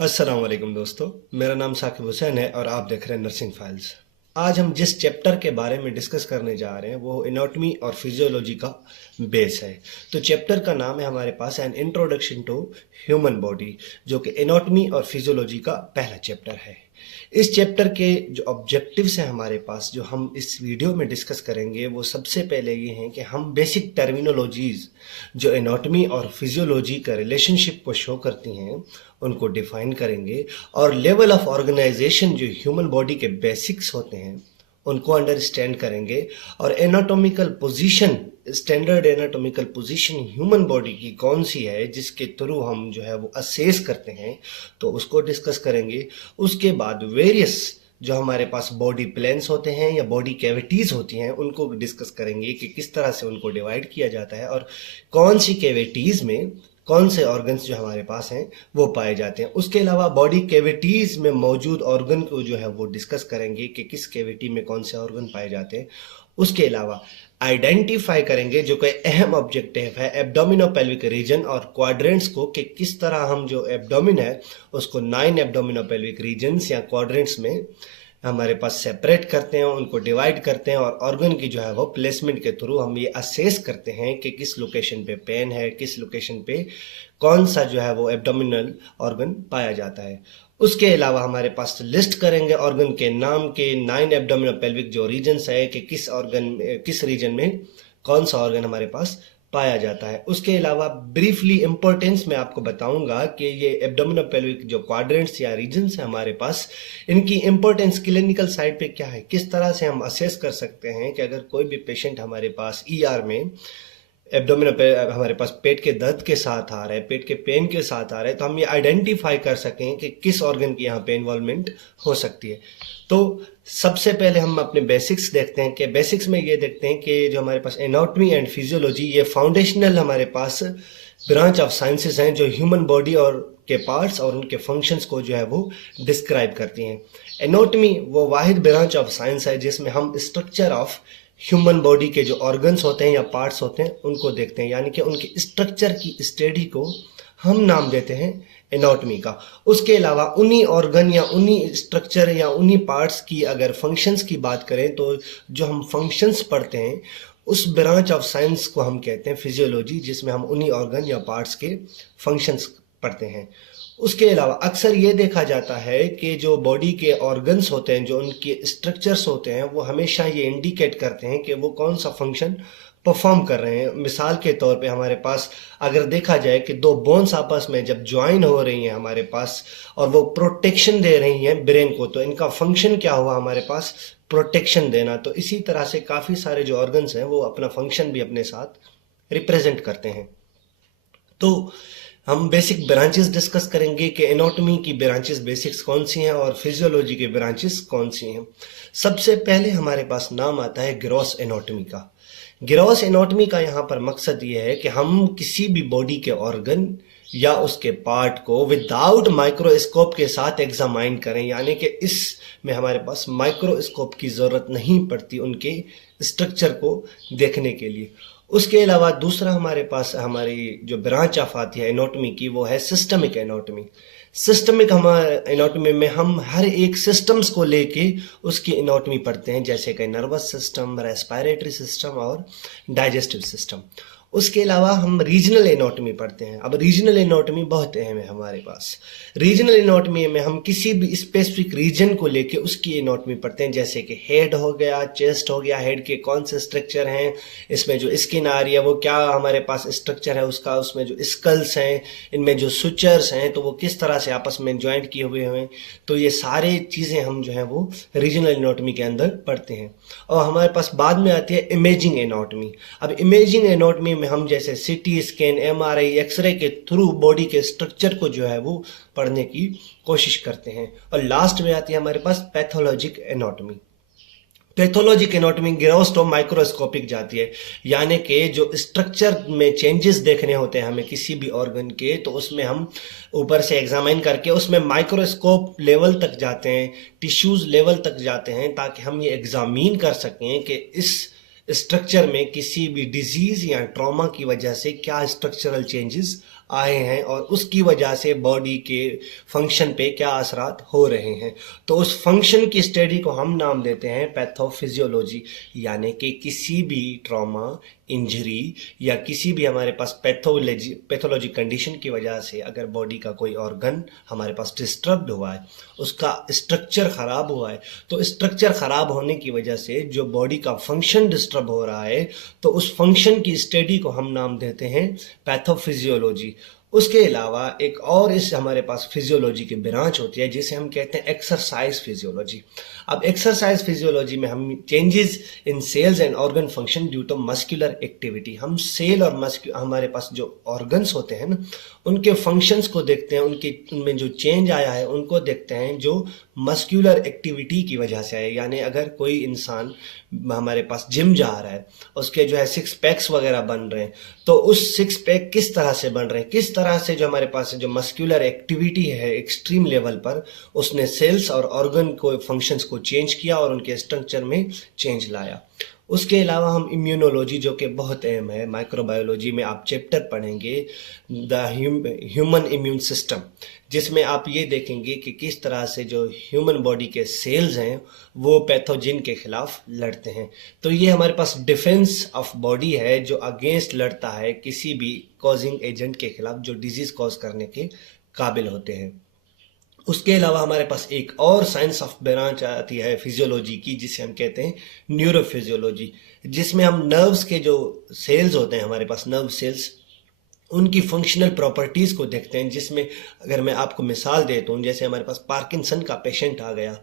अस्सलाम वालेकुम दोस्तों, मेरा नाम साकिब हुसैन है और आप देख रहे हैं नर्सिंग फाइल्स। आज हम जिस चैप्टर के बारे में डिस्कस करने जा रहे हैं वो एनाटॉमी और फिजियोलॉजी का बेस है। तो चैप्टर का नाम है हमारे पास an introduction to human body, जो कि एनाटॉमी और फिजियोलॉजी का पहला चैप्टर है। इस चैप्टर के जो ऑब्जेक्टिव्स हैं हमारे पास, जो हम इस वीडियो में डिस्कस करेंगे, वो सबसे पहले ये हैं कि हम बेसिक टर्मिनोलॉजीज जो एनाटॉमी और फिजियोलॉजी का रिलेशनशिप को शो करती हैं उनको डिफाइन करेंगे, और लेवल ऑफ ऑर्गेनाइजेशन जो ह्यूमन बॉडी के बेसिक्स होते हैं उनको अंडरस्टैंड करेंगे, और anatomical position, standard anatomical position human body की कौन सी है जिसके थ्रू हम जो है वो असेस करते हैं, तो उसको डिस्कस करेंगे। उसके बाद वेरियस जो हमारे पास बॉडी प्लेन्स होते हैं या बॉडी कैविटीज़ होती हैं उनको डिस्कस करेंगे कि किस तरह से उनको डिवाइड किया जाता है और कौन सी कैविटीज़ में कौन से ऑर्गन्स जो हमारे पास हैं वो पाए जाते हैं। उसके अलावा बॉडी कैविटीज़ में मौजूद ऑर्गन को जो है वो डिस्कस करेंगे कि किस कैविटी में कौन से ऑर्गन पाए जाते हैं। उसके अलावा आइडेंटिफाई करेंगे, जो कोई अहम ऑब्जेक्टिव है, एब्डोमिनोपेल्विक रीजन और क्वाड्रेंट्स को, कि किस तरह हम जो एब्डोमिन है उसको 9 एब्डोमिनोपेल्विक रीजन्स या क्वाड्रेंट्स में हमारे पास सेपरेट करते हैं, उनको डिवाइड करते हैं, और ऑर्गन की जो है वो प्लेसमेंट के थ्रू हम ये असेस करते हैं कि किस लोकेशन पे पेन है, किस लोकेशन पे कौन सा जो है वो एब्डोमिनल ऑर्गन पाया जाता है। उसके अलावा हमारे पास लिस्ट करेंगे ऑर्गन के नाम के 9 एब्डोमिनोपेल्विक जो रीजन्स है कि किस ऑर्गन, किस रीजन में कौन सा ऑर्गन हमारे पास पाया जाता है। उसके अलावा ब्रीफली इंपॉर्टेंस में आपको बताऊंगा कि ये एब्डोमिनोपेल्विक जो क्वाड्रेंट्स या रीजन्स हैं हमारे पास, इनकी इंपॉर्टेंस क्लिनिकल साइड पे क्या है, किस तरह से हम असेस कर सकते हैं कि अगर कोई भी पेशेंट हमारे पास ईआर में हमारे पास पेट के दर्द के साथ आ रहा है, पेट के पेन के साथ आ रहा है, तो हम ये आइडेंटिफाई कर सकें कि किस ऑर्गन की यहाँ पे इन्वॉल्वमेंट हो सकती है। तो सबसे पहले हम अपने बेसिक्स देखते हैं कि बेसिक्स में ये देखते हैं कि जो हमारे पास एनाटॉमी एंड फिजियोलॉजी, ये फाउंडेशनल हमारे पास ब्रांच ऑफ साइंसेस हैं जो ह्यूमन बॉडी और के पार्ट्स और उनके फंक्शंस को जो है वो डिस्क्राइब करती हैं। एनाटॉमी वो वाहिद ब्रांच ऑफ साइंस है जिसमें हम स्ट्रक्चर ऑफ ह्यूमन बॉडी के जो ऑर्गन्स होते हैं या पार्ट्स होते हैं उनको देखते हैं, यानी कि उनके स्ट्रक्चर की स्टडी को हम नाम देते हैं एनाटॉमी का। उसके अलावा उन्हीं ऑर्गन या उन्हीं स्ट्रक्चर या उन्हीं पार्ट्स की अगर फंक्शंस की बात करें तो जो हम फंक्शंस पढ़ते हैं उस ब्रांच ऑफ साइंस को हम कहते हैं फिजियोलॉजी, जिसमें हम उन्हीं ऑर्गन या पार्ट्स के फंक्शंस पढ़ते हैं। उसके अलावा अक्सर ये देखा जाता है कि जो बॉडी के ऑर्गन्स होते हैं, जो उनके स्ट्रक्चर्स होते हैं, वो हमेशा ये इंडिकेट करते हैं कि वो कौन सा फंक्शन परफॉर्म कर रहे हैं। मिसाल के तौर पे हमारे पास अगर देखा जाए कि दो बोन्स आपस में जब ज्वाइन हो रही हैं हमारे पास और वो प्रोटेक्शन दे रही हैं ब्रेन को, तो इनका फंक्शन क्या हुआ हमारे पास, प्रोटेक्शन देना। तो इसी तरह से काफ़ी सारे जो ऑर्गन्स हैं वो अपना फंक्शन भी अपने साथ रिप्रेजेंट करते हैं। तो हम बेसिक ब्रांचेस डिस्कस करेंगे कि एनाटॉमी की ब्रांचेस बेसिक्स कौन सी हैं और फिजियोलॉजी के ब्रांचेस कौन सी हैं। सबसे पहले हमारे पास नाम आता है ग्रॉस एनाटॉमी का। ग्रॉस एनाटॉमी का यहाँ पर मकसद ये है कि हम किसी भी बॉडी के ऑर्गन या उसके पार्ट को विदाउट माइक्रोस्कोप के साथ एग्जामाइन करें, यानी कि इसमें हमारे पास माइक्रोस्कोप की ज़रूरत नहीं पड़ती उनके स्ट्रक्चर को देखने के लिए। उसके अलावा दूसरा हमारे पास हमारी जो ब्रांच ऑफ आती है एनाटॉमी की, वो है सिस्टमिक एनाटॉमी। सिस्टमिक हमारे एनाटॉमी में हम हर एक सिस्टम्स को लेके उसकी एनाटॉमी पढ़ते हैं, जैसे कि नर्वस सिस्टम, रेस्पिरेटरी सिस्टम और डाइजेस्टिव सिस्टम। उसके अलावा हम रीजनल एनाटॉमी पढ़ते हैं। अब रीजनल एनाटॉमी बहुत अहम है हमारे पास। रीजनल एनाटॉमी में हम किसी भी स्पेसिफिक रीजन को लेके उसकी एनाटॉमी पढ़ते हैं, जैसे कि हेड हो गया, चेस्ट हो गया, हेड के कौन से स्ट्रक्चर हैं, इसमें जो स्किन आ रही है वो क्या हमारे पास स्ट्रक्चर है उसका, उसमें जो स्कल्स हैं, इनमें जो सुचर्स हैं तो वो किस तरह से आपस में ज्वाइंट किए हुए हैं। तो ये सारे चीज़ें हम जो है वो रीजनल एनाटॉमी के अंदर पढ़ते हैं। और हमारे पास बाद में आती है इमेजिंग एनाटॉमी। अब इमेजिंग एनाटॉमी में हम जैसे सीटी स्कैन, एमआरआई, एक्सरे के थ्रू बॉडी के स्ट्रक्चर को जो है वो पढ़ने की कोशिश करते हैं। और लास्ट में आती है हमारे पास pathologic anatomy. Pathologic anatomy gross to microscopic जाती है, यानी कि जो स्ट्रक्चर में चेंजेस देखने होते हैं हमें किसी भी ऑर्गन के, तो उसमें हम ऊपर से एग्जामिन करके उसमें माइक्रोस्कोप लेवल तक जाते हैं, टिश्यूज लेवल तक जाते हैं, ताकि हम ये एग्जामिन कर सकें कि इस स्ट्रक्चर में किसी भी डिजीज या ट्रॉमा की वजह से क्या स्ट्रक्चरल चेंजेस आए हैं और उसकी वजह से बॉडी के फंक्शन पे क्या असरात हो रहे हैं। तो उस फंक्शन की स्टडी को हम नाम देते हैं पैथोफिजियोलॉजी, यानी कि किसी भी ट्रॉमा, इंजरी या किसी भी हमारे पास पैथोलॉजी कंडीशन की वजह से अगर बॉडी का कोई ऑर्गन हमारे पास डिस्टर्ब्ड हुआ है, उसका स्ट्रक्चर ख़राब हुआ है, तो स्ट्रक्चर ख़राब होने की वजह से जो बॉडी का फंक्शन डिस्टर्ब हो रहा है, तो उस फंक्शन की स्टडी को हम नाम देते हैं पैथोफिजियोलॉजी। उसके अलावा एक और इस हमारे पास फिजियोलॉजी की ब्रांच होती है जिसे हम कहते हैं एक्सरसाइज फिजियोलॉजी। अब एक्सरसाइज फिजियोलॉजी में हम changes in cells and organ function due to muscular activity, हम सेल और हमारे पास जो ऑर्गन्स होते हैं ना, उनके फंक्शंस को देखते हैं, उनमें जो चेंज आया है उनको देखते हैं जो मस्कुलर एक्टिविटी की वजह से है। यानी अगर कोई इंसान हमारे पास जिम जा रहा है, उसके जो है सिक्स पैक्स वगैरह बन रहे हैं, तो उस सिक्स पैक किस तरह से बन रहे हैं, किस तरह से जो हमारे पास जो मस्कुलर एक्टिविटी है एक्सट्रीम लेवल पर, उसने सेल्स और ऑर्गन को फंक्शंस को चेंज किया और उनके स्ट्रक्चर में चेंज लाया। उसके अलावा हम इम्यूनोलॉजी, जो कि बहुत अहम है, माइक्रोबायोलॉजी में आप चैप्टर पढ़ेंगे द ह्यूमन इम्यून सिस्टम, जिसमें आप ये देखेंगे कि किस तरह से जो ह्यूमन बॉडी के सेल्स हैं वो पैथोजिन के खिलाफ लड़ते हैं। तो ये हमारे पास डिफेंस ऑफ बॉडी है जो अगेंस्ट लड़ता है किसी भी कॉजिंग एजेंट के खिलाफ जो डिजीज कॉज करने के काबिल होते हैं। उसके अलावा हमारे पास एक और साइंस ऑफ ब्रांच आती है फिजियोलॉजी की, जिसे हम कहते हैं न्यूरोफिजियोलॉजी, जिसमें हम नर्व्स के जो सेल्स होते हैं हमारे पास, नर्व सेल्स, उनकी फंक्शनल प्रॉपर्टीज़ को देखते हैं। जिसमें अगर मैं आपको मिसाल देता हूँ, जैसे हमारे पास पार्किंसन का पेशेंट आ गया,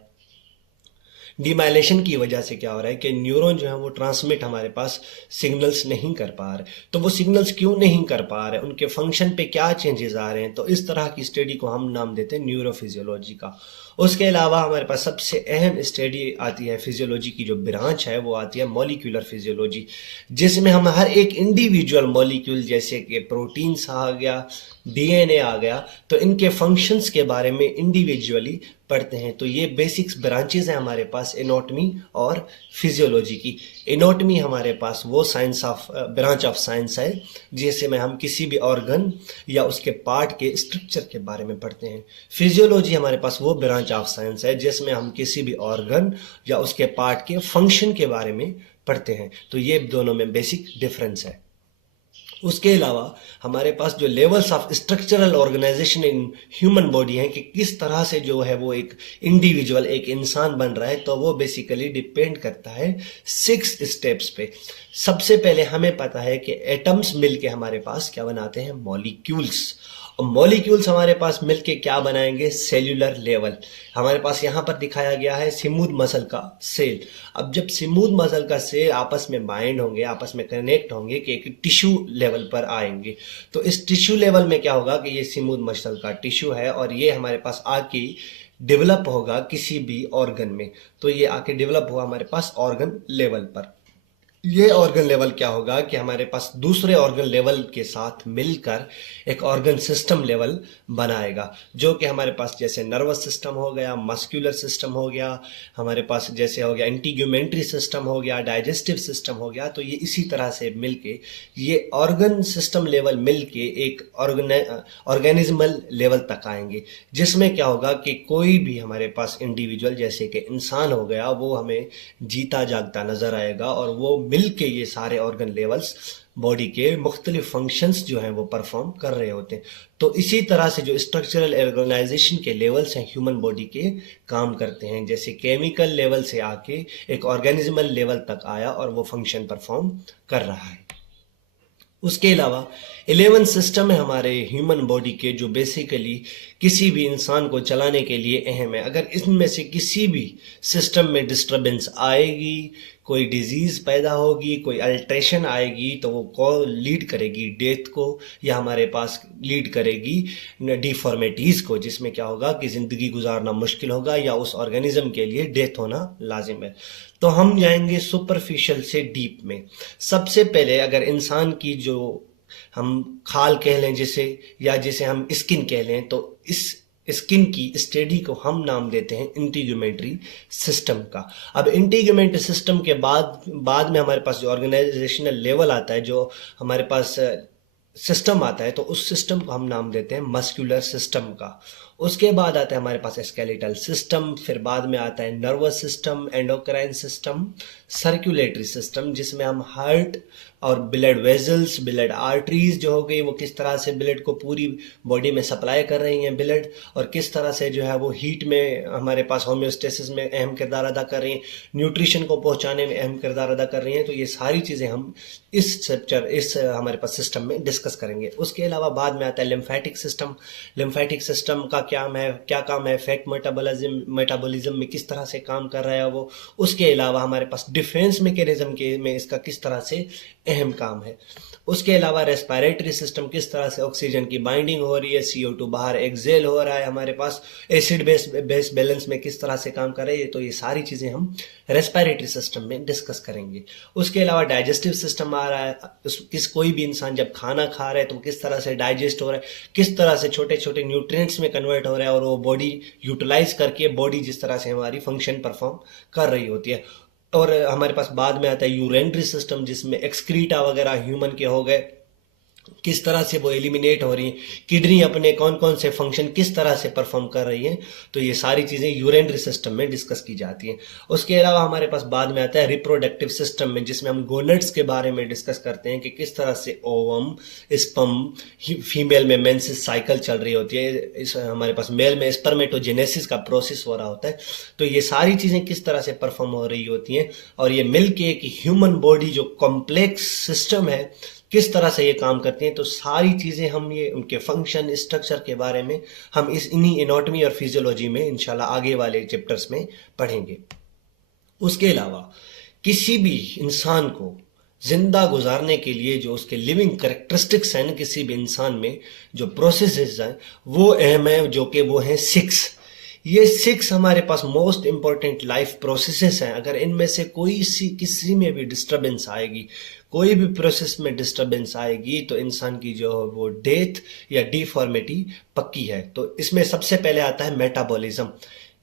डीमाइलेशन की वजह से क्या हो रहा है कि न्यूरॉन जो है वो ट्रांसमिट हमारे पास सिग्नल्स नहीं कर पा रहे। तो वो सिग्नल्स क्यों नहीं कर पा रहे, उनके फंक्शन पे क्या चेंजेस आ रहे हैं, तो इस तरह की स्टडी को हम नाम देते हैं न्यूरोफिजियोलॉजी का। उसके अलावा हमारे पास सबसे अहम स्टडी आती है फिजियोलॉजी की, जो ब्रांच है वो आती है मॉलिक्यूलर फिजियोलॉजी, जिसमें हम हर एक इंडिविजुअल मॉलिक्यूल, जैसे कि प्रोटीन्स आ गया, डीएनए आ गया, तो इनके फंक्शंस के बारे में इंडिविजुअली पढ़ते हैं। तो ये बेसिक्स ब्रांचेस हैं हमारे पास एनाटॉमी और फिजियोलॉजी की। एनाटॉमी हमारे पास वो science of branch of science है जिससे में हम किसी भी ऑर्गन या उसके पार्ट के स्ट्रक्चर के बारे में पढ़ते हैं। फिजियोलॉजी हमारे पास वो ब्रांच ऑफ साइंस है जिसमें हम किसी भी ऑर्गन या उसके पार्ट के फंक्शन के बारे में पढ़ते हैं। तो ये दोनों में बेसिक डिफरेंस है। उसके अलावा हमारे पास जो levels of structural organisation in human body है कि किस तरह से जो है वो एक इंडिविजुअल, एक इंसान बन रहा है, तो वो बेसिकली डिपेंड करता है 6 स्टेप्स पे। सबसे पहले हमें पता है कि एटम्स मिलके हमारे पास क्या बनाते हैं, मॉलिक्यूल्स। और मॉलिक्यूल्स हमारे पास मिलके क्या बनाएंगे, सेल्यूलर लेवल। हमारे पास यहाँ पर दिखाया गया है स्मूथ मसल का सेल। अब जब स्मूथ मसल का सेल आपस में बाइंड होंगे, आपस में कनेक्ट होंगे कि एक टिश्यू लेवल पर आएंगे, तो इस टिश्यू लेवल में क्या होगा कि ये स्मूथ मसल का टिश्यू है और ये हमारे पास आके डेवलप होगा किसी भी ऑर्गन में। तो ये आके डेवलप हुआ हमारे पास ऑर्गन लेवल पर। ये ऑर्गन लेवल क्या होगा कि हमारे पास दूसरे ऑर्गन लेवल के साथ मिलकर एक ऑर्गन सिस्टम लेवल बनाएगा, जो कि हमारे पास जैसे नर्वस सिस्टम हो गया, मस्कुलर सिस्टम हो गया, हमारे पास जैसे हो गया इंटीग्यूमेंट्री सिस्टम हो गया, डाइजेस्टिव सिस्टम हो गया। तो ये इसी तरह से मिलके ये ऑर्गन सिस्टम लेवल मिलके एक ऑर्गेनिज्मल लेवल तक आएंगे, जिसमें क्या होगा कि कोई भी हमारे पास इंडिविजुअल, जैसे कि इंसान हो गया, वो हमें जीता जागता नजर आएगा और वो मिल के ये सारे ऑर्गन लेवल्स बॉडी के मुख्तलिफ फंक्शंस जो हैं वो परफॉर्म कर रहे होते हैं। तो इसी तरह से जो स्ट्रक्चरल ऑर्गेनाइजेशन के लेवल्स हैं ह्यूमन बॉडी के काम करते हैं, जैसे केमिकल लेवल से आके एक ऑर्गेनिज्मल लेवल तक आया और वो फंक्शन परफॉर्म कर रहा है। उसके अलावा 11 सिस्टम है हमारे ह्यूमन बॉडी के जो बेसिकली किसी भी इंसान को चलाने के लिए अहम है। अगर इनमें से किसी भी सिस्टम में डिस्टरबेंस आएगी, कोई डिजीज़ पैदा होगी, कोई अल्ट्रेशन आएगी, तो वो कौन लीड करेगी, डेथ को, या हमारे पास लीड करेगी डिफॉर्मिटीज़ को, जिसमें क्या होगा कि ज़िंदगी गुजारना मुश्किल होगा या उस ऑर्गेनिज्म के लिए डेथ होना लाजिम है। तो हम जाएंगे सुपरफिशियल से डीप में। सबसे पहले अगर इंसान की जो हम खाल कह लें जिसे, या जिसे हम स्किन कह लें, तो इस स्किन की स्टडी को हम नाम देते हैं इंटीग्यूमेंट्री सिस्टम का। अब इंटीग्यूमेंट्री सिस्टम के बाद में हमारे पास जो ऑर्गेनाइजेशनल लेवल आता है, जो हमारे पास सिस्टम आता है तो उस सिस्टम को हम नाम देते हैं मस्कुलर सिस्टम का। उसके बाद आता है हमारे पास स्केलेटल सिस्टम, फिर बाद में आता है nervous system, endocrine system, circulatory system, जिसमें हम हार्ट और ब्लड वेजल्स, ब्लड आर्टरीज जो हो गई वो किस तरह से ब्लड को पूरी बॉडी में सप्लाई कर रही हैं ब्लड, और किस तरह से जो है वो हीट में हमारे पास होम्योस्टेसिस में अहम किरदार अदा कर रही हैं, न्यूट्रिशन को पहुंचाने में अहम किरदार अदा कर रही हैं। तो ये सारी चीज़ें हम इस हमारे पास सिस्टम में डिस्कस करेंगे। उसके अलावा बाद में आता है लिम्फेटिक सिस्टम। लिम्फेटिक सिस्टम का क्या काम है, फैट मेटाबॉलिज्म में किस तरह से काम कर रहा है वो। उसके अलावा हमारे पास डिफेंस मैकेनिज्म के में इसका किस तरह से अहम काम है। उसके अलावा रेस्पिरेटरी सिस्टम, किस तरह से ऑक्सीजन की बाइंडिंग हो रही है, CO2 बाहर एक्सेल हो रहा है हमारे पास, एसिड बेस बैलेंस में किस तरह से काम कर रही है। तो ये सारी चीज़ें हम रेस्पिरेटरी सिस्टम में डिस्कस करेंगे। उसके अलावा डाइजेस्टिव सिस्टम आ रहा है, कोई भी इंसान जब खाना खा रहा है तो किस तरह से डाइजेस्ट हो रहा है, किस तरह से छोटे छोटे न्यूट्रिएंट्स में कन्वर्ट हो रहा है, और वो बॉडी यूटिलाइज करके बॉडी जिस तरह से हमारी फंक्शन परफॉर्म कर रही होती है। और हमारे पास बाद में आता है यूरेनरी सिस्टम, जिसमें एक्सक्रीटा वगैरह ह्यूमन के हो गए, किस तरह से वो एलिमिनेट हो रही हैं, किडनी अपने कौन कौन से फंक्शन किस तरह से परफॉर्म कर रही हैं। तो ये सारी चीज़ें यूरेनरी सिस्टम में डिस्कस की जाती हैं। उसके अलावा हमारे पास बाद में आता है रिप्रोडक्टिव सिस्टम में, जिसमें हम गोनेट्स के बारे में डिस्कस करते हैं कि किस तरह से ओवम, स्पर्म, फीमेल में मेंसेस साइकिल चल रही होती है, इस हमारे पास मेल में स्पर्मेटोजेनेसिस का प्रोसेस हो रहा होता है। तो ये सारी चीज़ें किस तरह से परफॉर्म हो रही होती हैं, और ये मिल के एक ह्यूमन बॉडी जो कॉम्प्लेक्स सिस्टम है किस तरह से ये काम करती हैं। तो सारी चीज़ें हम ये उनके फंक्शन स्ट्रक्चर के बारे में हम इन्हीं एनाटॉमी और फिजियोलॉजी में इंशाल्लाह आगे वाले चैप्टर्स में पढ़ेंगे। उसके अलावा किसी भी इंसान को जिंदा गुजारने के लिए जो उसके लिविंग करेक्टरिस्टिक्स हैं, किसी भी इंसान में जो प्रोसेसेस हैं वो अहम है, जो कि वो हैं 6। ये 6 हमारे पास मोस्ट इंपॉर्टेंट लाइफ प्रोसेसेस हैं। अगर इनमें से किसी में भी डिस्टरबेंस आएगी, कोई भी प्रोसेस में डिस्टरबेंस आएगी, तो इंसान की जो वो डेथ या डिफॉर्मिटी पक्की है। तो इसमें सबसे पहले आता है मेटाबॉलिज्म।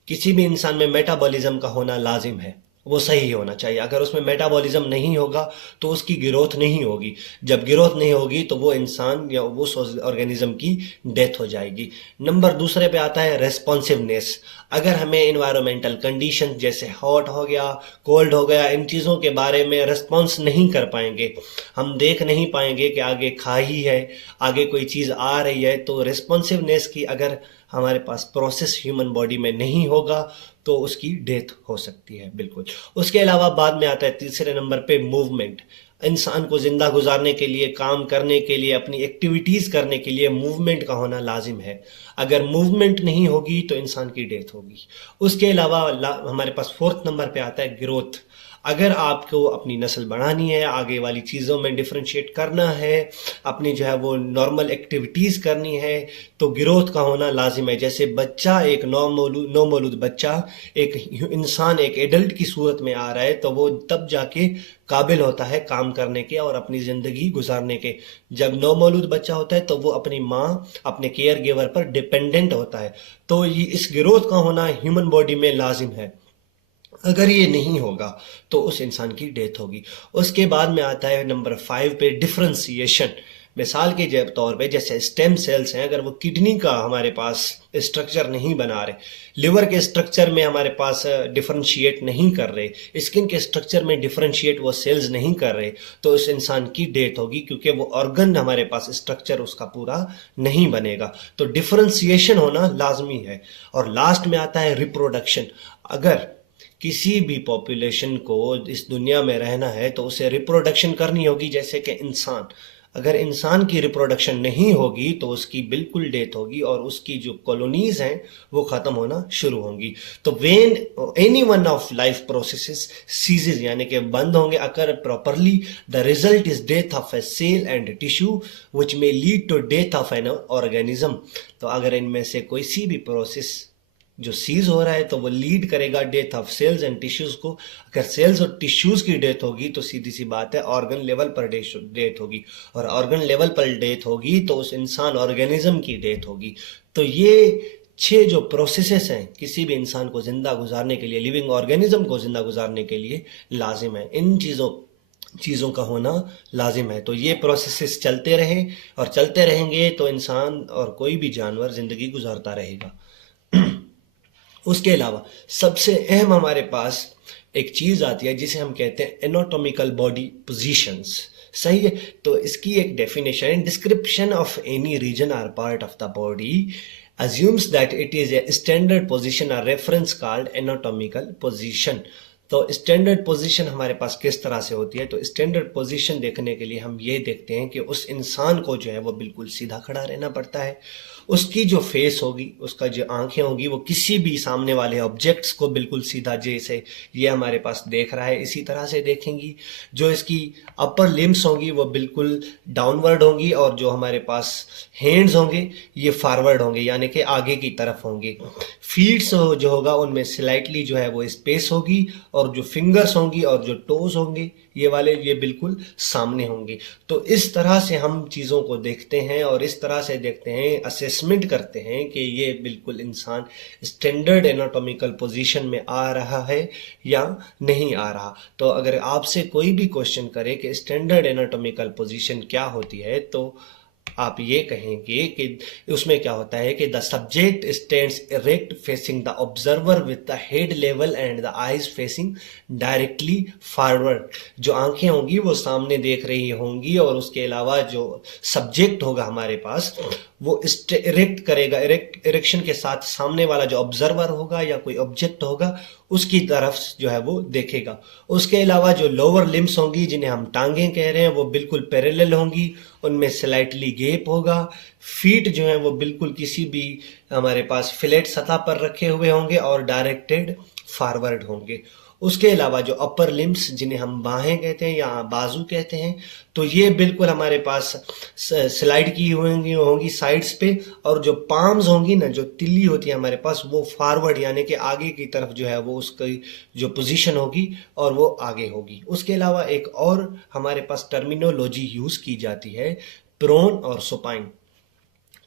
किसी भी इंसान में मेटाबॉलिज्म का होना लाजिम है, वो सही होना चाहिए। अगर उसमें मेटाबॉलिज्म नहीं होगा तो उसकी ग्रोथ नहीं होगी। जब ग्रोथ नहीं होगी तो वो इंसान या उस ऑर्गेनिज्म की डेथ हो जाएगी। नंबर दूसरे पे आता है रेस्पॉन्सिवनेस। अगर हमें इन्वायरमेंटल कंडीशन जैसे हॉट हो गया, कोल्ड हो गया, इन चीज़ों के बारे में रिस्पॉन्स नहीं कर पाएंगे, हम देख नहीं पाएंगे कि आगे खाई है, आगे कोई चीज़ आ रही है, तो रेस्पॉन्सिवनेस की अगर हमारे पास प्रोसेस ह्यूमन बॉडी में नहीं होगा तो उसकी डेथ हो सकती है बिल्कुल। उसके अलावा बाद में आता है तीसरे नंबर पे मूवमेंट। इंसान को जिंदा गुजारने के लिए, काम करने के लिए, अपनी एक्टिविटीज़ करने के लिए मूवमेंट का होना लाजिम है। अगर मूवमेंट नहीं होगी तो इंसान की डेथ होगी। उसके अलावा हमारे पास फोर्थ नंबर पे आता है ग्रोथ। अगर आपको अपनी नस्ल बढ़ानी है, आगे वाली चीज़ों में डिफ्रेंशिएट करना है, अपनी जो है वो नॉर्मल एक्टिविटीज़ करनी है, तो ग्रोथ का होना लाजिम है। जैसे बच्चा, एक नौमौलूद बच्चा एक इंसान, एक एडल्ट की सूरत में आ रहा है, तो वो तब जाके काबिल होता है काम करने के और अपनी ज़िंदगी गुजारने के। जब नौमौलूद बच्चा होता है तो वो अपनी माँ, अपने केयर गिवर पर डिपेंडेंट होता है। तो ये इस ग्रोथ का होना ह्यूमन बॉडी में लाजिम है। अगर ये नहीं होगा तो उस इंसान की डेथ होगी। उसके बाद में आता है नंबर 5 पे डिफ्रेंसिएशन। मिसाल के तौर पे जैसे स्टेम सेल्स हैं, अगर वो किडनी का हमारे पास स्ट्रक्चर नहीं बना रहे, लिवर के स्ट्रक्चर में हमारे पास डिफरेंशिएट नहीं कर रहे, स्किन के स्ट्रक्चर में डिफरेंशिएट वो सेल्स नहीं कर रहे, तो उस इंसान की डेथ होगी, क्योंकि वो ऑर्गन हमारे पास स्ट्रक्चर उसका पूरा नहीं बनेगा। तो डिफरेंशिएशन होना लाजमी है। और लास्ट में आता है रिप्रोडक्शन। अगर किसी भी पॉपुलेशन को इस दुनिया में रहना है तो उसे रिप्रोडक्शन करनी होगी। जैसे कि इंसान, अगर इंसान की रिप्रोडक्शन नहीं होगी तो उसकी बिल्कुल डेथ होगी और उसकी जो कॉलोनीज हैं वो ख़त्म होना शुरू होंगी। तो when any one of life processes ceases, यानी कि बंद होंगे अगर properly, the result is death of a cell and tissue which may lead to death of an organism. तो अगर इनमें से कोई सी भी प्रोसेस जो सीज हो रहा है तो वो लीड करेगा death of cells and tissues को। अगर सेल्स और टिश्यूज की डेथ होगी तो सीधी सी बात है ऑर्गन लेवल पर डेथ होगी, और ऑर्गन लेवल पर डेथ होगी तो उस इंसान ऑर्गेनिज्म की डेथ होगी। तो ये 6 जो प्रोसेसेस हैं किसी भी इंसान को जिंदा गुजारने के लिए, लिविंग ऑर्गेनिज्म को जिंदा गुजारने के लिए लाजिम है। इन चीज़ों चीज़ों का होना लाजिम है। तो ये प्रोसेसेस चलते रहे और चलते रहेंगे तो इंसान और कोई भी जानवर ज़िंदगी गुजारता रहेगा। उसके अलावा सबसे अहम हमारे पास एक चीज़ आती है जिसे हम कहते हैं एनाटॉमिकल बॉडी पोजीशंस। सही है। तो इसकी एक definition, description of any region or part of the body assumes that it is a standard position or reference called anatomical position। तो स्टैंडर्ड पोजीशन हमारे पास किस तरह से होती है? तो स्टैंडर्ड पोजीशन देखने के लिए हम ये देखते हैं कि उस इंसान को जो है वो बिल्कुल सीधा खड़ा रहना पड़ता है। उसकी जो फेस होगी, उसका जो आंखें होगी, वो किसी भी सामने वाले ऑब्जेक्ट्स को बिल्कुल सीधा, जैसे ये हमारे पास देख रहा है इसी तरह से देखेंगी। जो इसकी अपर लिम्स होंगी वो बिल्कुल डाउनवर्ड होंगी और जो हमारे पास हैंड्स होंगे ये फॉरवर्ड होंगे, यानी कि आगे की तरफ होंगे। फीट्स जो होगा उनमें स्लाइटली जो है वो स्पेस होगी और जो फिंगर्स होंगी और जो टोज होंगे ये वाले ये बिल्कुल सामने होंगे। तो इस तरह से हम चीज़ों को देखते हैं और इस तरह से देखते हैं, असेसमेंट करते हैं कि ये बिल्कुल इंसान स्टैंडर्ड एनाटॉमिकल पोजीशन में आ रहा है या नहीं आ रहा। तो अगर आपसे कोई भी क्वेश्चन करे कि स्टैंडर्ड एनाटॉमिकल पोजीशन क्या होती है, तो आप ये कहेंगे कि उसमें क्या होता है कि the subject stands erect facing the observer with the head level and the eyes facing directly forward. जो आंखें होंगी वो सामने देख रही होंगी और उसके अलावा जो सब्जेक्ट होगा हमारे पास वो इरेक्ट करेगा, इरेक्शन के साथ सामने वाला जो ऑब्जर्वर होगा या कोई ऑब्जेक्ट होगा उसकी तरफ जो है वो देखेगा। उसके अलावा जो लोअर लिम्स होंगी, जिन्हें हम टांगें कह रहे हैं, वो बिल्कुल पैरेलल होंगी, उनमें स्लाइटली गैप होगा। फीट जो है वो बिल्कुल किसी भी हमारे पास फ्लैट सतह पर रखे हुए होंगे और डायरेक्टेड फॉरवर्ड होंगे। उसके अलावा जो अपर लिम्स, जिन्हें हम बाहें कहते हैं या बाजू कहते हैं, तो ये बिल्कुल हमारे पास स्लाइड की होंगी साइड्स पे, और जो पाम्स होंगी ना, जो तिल्ली होती है हमारे पास, वो फॉरवर्ड यानी कि आगे की तरफ जो है वो उसकी जो पोजीशन होगी और वो आगे होगी। उसके अलावा एक और हमारे पास टर्मिनोलॉजी यूज की जाती है, प्रोन और सुपाइन।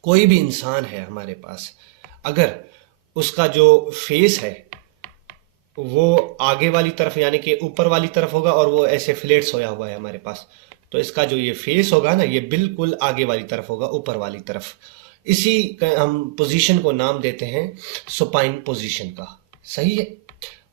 कोई भी इंसान है हमारे पास, अगर उसका जो फेस है वो आगे वाली तरफ यानी कि ऊपर वाली तरफ होगा और वो ऐसे फ्लेट सोया हुआ है हमारे पास, तो इसका जो ये फेस होगा ना, ये बिल्कुल आगे वाली तरफ होगा, ऊपर वाली तरफ। इसी का हम पोजीशन को नाम देते हैं सुपाइन पोजीशन का। सही है।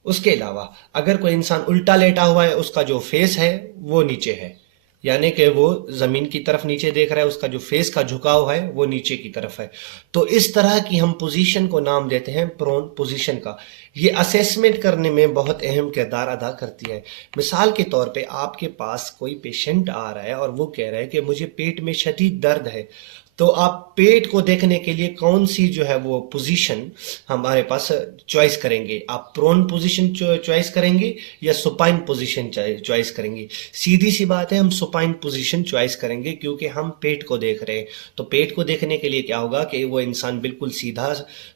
उसके अलावा अगर कोई इंसान उल्टा लेटा हुआ है, उसका जो फेस है वो नीचे है, यानी कि वो जमीन की तरफ नीचे देख रहा है, उसका जो फेस का झुकाव है वो नीचे की तरफ है, तो इस तरह की हम पोजीशन को नाम देते हैं प्रोन पोजीशन का। ये असेसमेंट करने में बहुत अहम किरदार अदा करती है। मिसाल के तौर पे आपके पास कोई पेशेंट आ रहा है और वो कह रहा है कि मुझे पेट में शदीद दर्द है, तो आप पेट को देखने के लिए कौन सी जो है वो पोजीशन हमारे पास चॉइस करेंगे? आप प्रोन पोजीशन चॉइस करेंगे या सुपाइन पोजीशन चॉइस करेंगे? सीधी सी बात है, हम सुपाइन पोजीशन चॉइस करेंगे, क्योंकि हम पेट को देख रहे हैं। तो पेट को देखने के लिए क्या होगा कि वो इंसान बिल्कुल सीधा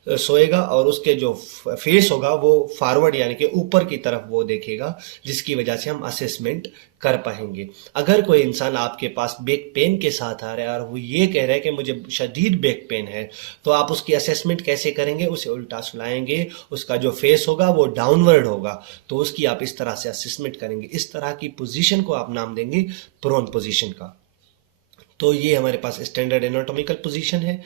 सोएगा और उसके जो फेस होगा वो फॉरवर्ड यानी कि ऊपर की तरफ वो देखेगा, जिसकी वजह से हम असेसमेंट कर पाएंगे। अगर कोई इंसान आपके पास बैक पेन के साथ आ रहा है और वो ये कह रहा है कि मुझे शदीद बैक पेन है, तो आप उसकी असेसमेंट कैसे करेंगे? उसे उल्टा सुलाएंगे, उसका जो फेस होगा वो डाउनवर्ड होगा, तो उसकी आप इस तरह से असेसमेंट करेंगे। इस तरह की पोजीशन को आप नाम देंगे प्रोन पोजीशन का। तो ये हमारे पास स्टैंडर्ड एनाटॉमिकल पोजीशन है।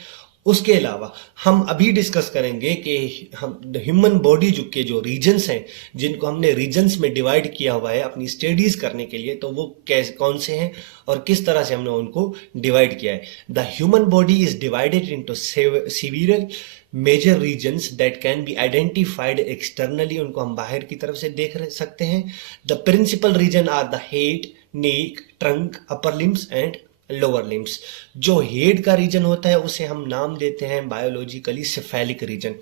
उसके अलावा हम अभी डिस्कस करेंगे कि हम ह्यूमन बॉडी के जो रीजन्स हैं, जिनको हमने रीजन्स में डिवाइड किया हुआ है अपनी स्टडीज करने के लिए, तो वो कैसे कौन से हैं और किस तरह से हमने उनको डिवाइड किया है। The human body is divided into several major regions that can be identified externally, उनको हम बाहर की तरफ से देख सकते हैं। The principal region are the head, neck, trunk, upper limbs and lower limbs. जो हेड का रीजन होता है उसे हम नाम देते हैं biologically cephalic region.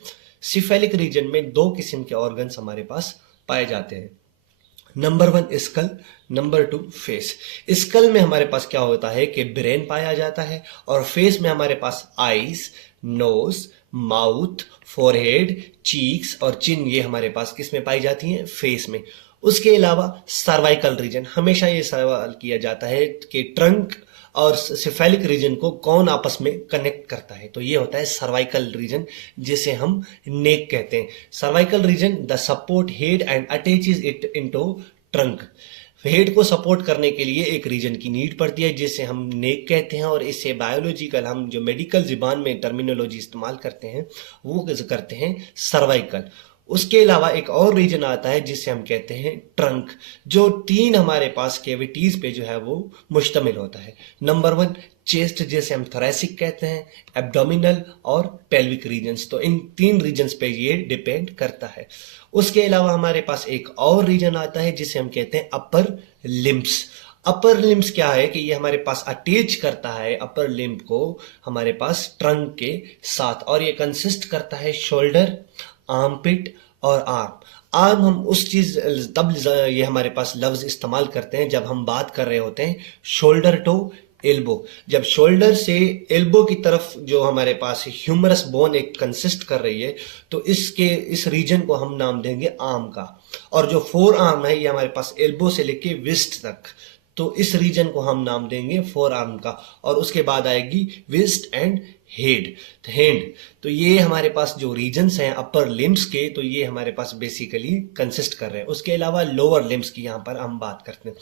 Cephalic region में दो किस्म के ऑर्गन्स हमारे पास पाए जाते हैं। Number 1 skull, number 2 face. Skull में हमारे पास क्या होता है कि ब्रेन पाया जाता है और फेस में हमारे पास eyes, nose, mouth, forehead, cheeks और चिन, ये हमारे पास किस में पाई जाती हैं? फेस में। उसके अलावा सर्वाइकल रीजन, हमेशा ये सवाल किया जाता है कि ट्रंक और सिफेलिक रीजन को कौन आपस में कनेक्ट करता है, तो ये होता है सर्वाइकल रीजन, जिसे हम नेक कहते हैं। Cervical region the support head and attaches it into trunk. Head को सपोर्ट करने के लिए एक रीजन की नीड पड़ती है जिसे हम नेक कहते हैं, और इससे बायोलॉजिकल हम जो मेडिकल ज़बान में टर्मिनोलॉजी इस्तेमाल करते हैं वो करते हैं सर्वाइकल। उसके अलावा एक और रीजन आता है जिसे हम कहते हैं ट्रंक, जो 3 हमारे पास कैविटीज पे जो है वो मुश्तमिल होता है। नंबर 1 चेस्ट, जिसे हम थोरेसिक कहते हैं, एब्डोमिनल और पेल्विक रीजन्स। तो इन 3 रीजन्स पे ये डिपेंड करता है। उसके अलावा हमारे पास एक और रीजन आता है जिसे हम कहते हैं अपर लिम्ब्स। अपर लिम्ब्स क्या है कि ये हमारे पास अटैच करता है अपर लिम्ब को हमारे पास ट्रंक के साथ, और ये कंसिस्ट करता है शोल्डर, आर्मपिट और आर्म हम उस चीज तब ये हमारे पास लफ्ज इस्तेमाल करते हैं जब हम बात कर रहे होते हैं शोल्डर टू एल्बो। जब शोल्डर से एल्बो की तरफ जो हमारे पास ह्यूमरस बोन एक कंसिस्ट कर रही है, तो इस रीजन को हम नाम देंगे आर्म का। और जो फोर आर्म है ये हमारे पास एल्बो से लेके विस्ट तक, तो इस रीजन को हम नाम देंगे फोर आर्म का। और उसके बाद आएगी विस्ट एंड हैंड। तो ये हमारे पास जो रीजन्स हैं अपर लिम्स के, तो ये हमारे पास बेसिकली कंसिस्ट कर रहे हैं। उसके अलावा लोअर लिम्स की यहाँ पर हम बात करते हैं।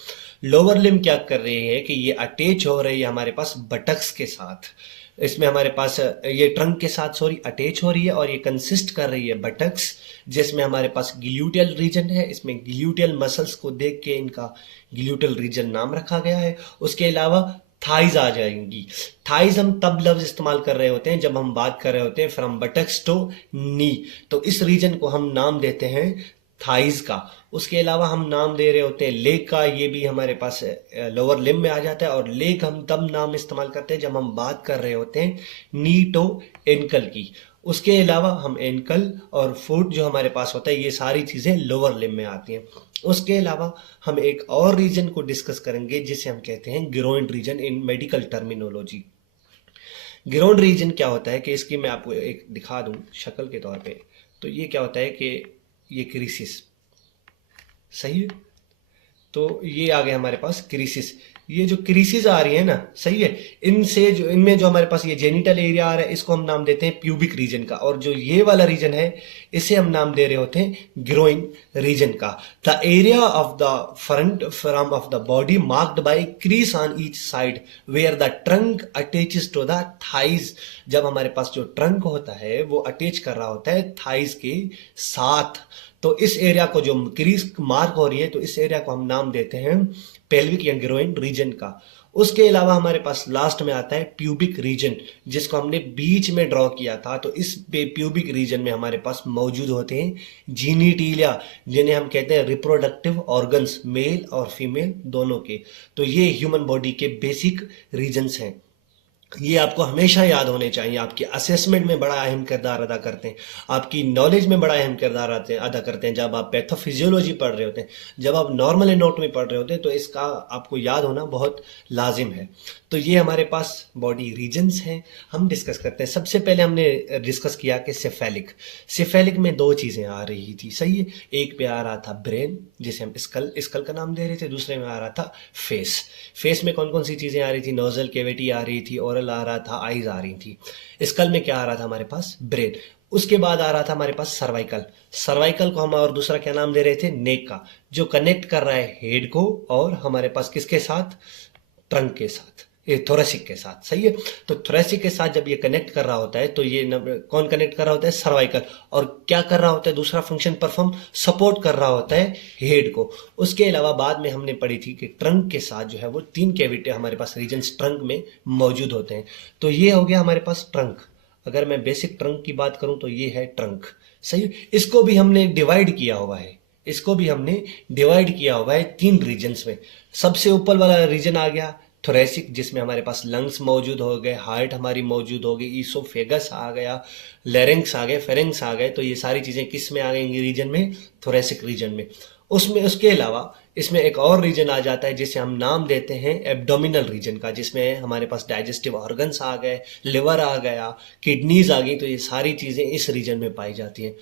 लोअर लिम क्या कर रहे हैं कि ये अटैच हो रही है हमारे पास बटक्स के साथ। इसमें हमारे पास ये ट्रंक के साथ अटैच हो रही है, और ये कंसिस्ट कर रही है बटक्स, जिसमें हमारे पास ग्लूटियल रीजन है। इसमें ग्लूटियल मसल्स को देख के इनका ग्लूटियल रीजन नाम रखा गया है। उसके अलावा थाइज आ जाएंगी। थाइज हम तब लफ्ज इस्तेमाल कर रहे होते हैं जब हम बात कर रहे होते हैं फ्रॉम बटक्स टू नी, तो इस रीजन को हम नाम देते हैं थाइज का। उसके अलावा हम नाम दे रहे होते हैं लेग का, ये भी हमारे पास लोअर लिम्ब में आ जाता है। और लेग हम तब नाम इस्तेमाल करते हैं जब हम बात कर रहे होते हैं नी टू एंकल की। उसके अलावा हम एंकल और फुट जो हमारे पास होता है, ये सारी चीजें लोअर लिम्ब में आती हैं। उसके अलावा हम एक और रीजन को डिस्कस करेंगे जिसे हम कहते हैं groin region in medical terminology. Groin region क्या होता है कि इसकी मैं आपको एक दिखा दूं शक्ल के तौर पे। तो ये क्या होता है कि ये क्रीसिस, सही है। तो ये आ गया हमारे पास क्रीसिस। ये जो क्रीसिस आ रही है ना, सही है, इनमें जो हमारे पास ये जेनिटल एरिया आ रहा है, इसको हम नाम देते हैं प्यूबिक रीजन का। और जो ये वाला रीजन है इसे हम नाम दे रहे होते हैं ग्रोइंग रीजन का। The area of the front from of the body marked by crease on each side where the trunk attaches to the thighs. जब हमारे पास जो ट्रंक होता है वो अटैच कर रहा होता है थाइज के साथ, तो इस एरिया को जो क्रीज मार्क हो रही है, तो इस एरिया को हम नाम देते हैं पेल्विक या ग्रोइंग रीजन का। उसके अलावा हमारे पास लास्ट में आता है प्यूबिक रीजन, जिसको हमने बीच में ड्रॉ किया था। तो इस प्यूबिक रीजन में हमारे पास मौजूद होते हैं जीनिटिलिया, जिन्हें हम कहते हैं रिप्रोडक्टिव ऑर्गन्स, मेल और फीमेल दोनों के। तो ये ह्यूमन बॉडी के बेसिक रीजन्स हैं। ये आपको हमेशा याद होने चाहिए, आपकी असेसमेंट में बड़ा अहम किरदार अदा करते हैं, आपकी नॉलेज में बड़ा अहम किरदार अदा करते हैं। जब आप पैथोफिजियोलॉजी पढ़ रहे होते हैं, जब आप नॉर्मल एनाटॉमी पढ़ रहे होते हैं, तो इसका आपको याद होना बहुत लाजिम है। तो ये हमारे पास बॉडी रीजन्स हैं, हम डिस्कस करते हैं। सबसे पहले हमने डिस्कस किया कि सेफेलिक में 2 चीज़ें आ रही थी, सही है। एक पे आ रहा था ब्रेन, जिसे हम स्कल का नाम दे रहे थे। दूसरे में आ रहा था फेस में कौन कौन सी चीज़ें आ रही थी, नोजल कैविटी आ रही थी, ओरल आ रहा था, आईज आ रही थी। स्कल में क्या आ रहा था हमारे पास, ब्रेन। उसके बाद आ रहा था हमारे पास सर्वाइकल को हम और दूसरा क्या नाम दे रहे थे, नेक का, जो कनेक्ट कर रहा है हेड को और हमारे पास किसके साथ, ट्रंक के साथ, ये थोरेसिक के साथ, सही है। तो थोरेसिक के साथ जब ये कनेक्ट कर रहा होता है, तो ये कौन कनेक्ट कर रहा होता है, सर्वाइकल। और क्या कर रहा होता है, दूसरा फंक्शन परफॉर्म, सपोर्ट कर रहा होता है हेड को। उसके अलावा बाद में हमने पढ़ी थी कि ट्रंक के साथ जो है वो 3 कैविटी हमारे पास रीजन्स ट्रंक में मौजूद होते हैं। तो ये हो गया हमारे पास ट्रंक। अगर मैं बेसिक ट्रंक की बात करूं तो ये है ट्रंक, सही। इसको भी हमने डिवाइड किया हुआ है, 3 रीजन्स में। सबसे ऊपर वाला रीजन आ गया थोरेसिक, जिसमें हमारे पास लंग्स मौजूद हो गए, हार्ट हमारी मौजूद हो गई, ईसोफेगस आ गया, लेरिंग्स आ गए, फेरिंग्स आ गए। तो ये सारी चीजें किस में आ गई रीजन में, थोरेसिक रीजन में। उसके अलावा इसमें एक और रीजन आ जाता है जिसे हम नाम देते हैं एब्डोमिनल रीजन का, जिसमें हमारे पास डाइजेस्टिव ऑर्गन्स आ गए, लिवर आ गया, किडनीज आ गई। तो ये सारी चीजें इस रीजन में पाई जाती हैं।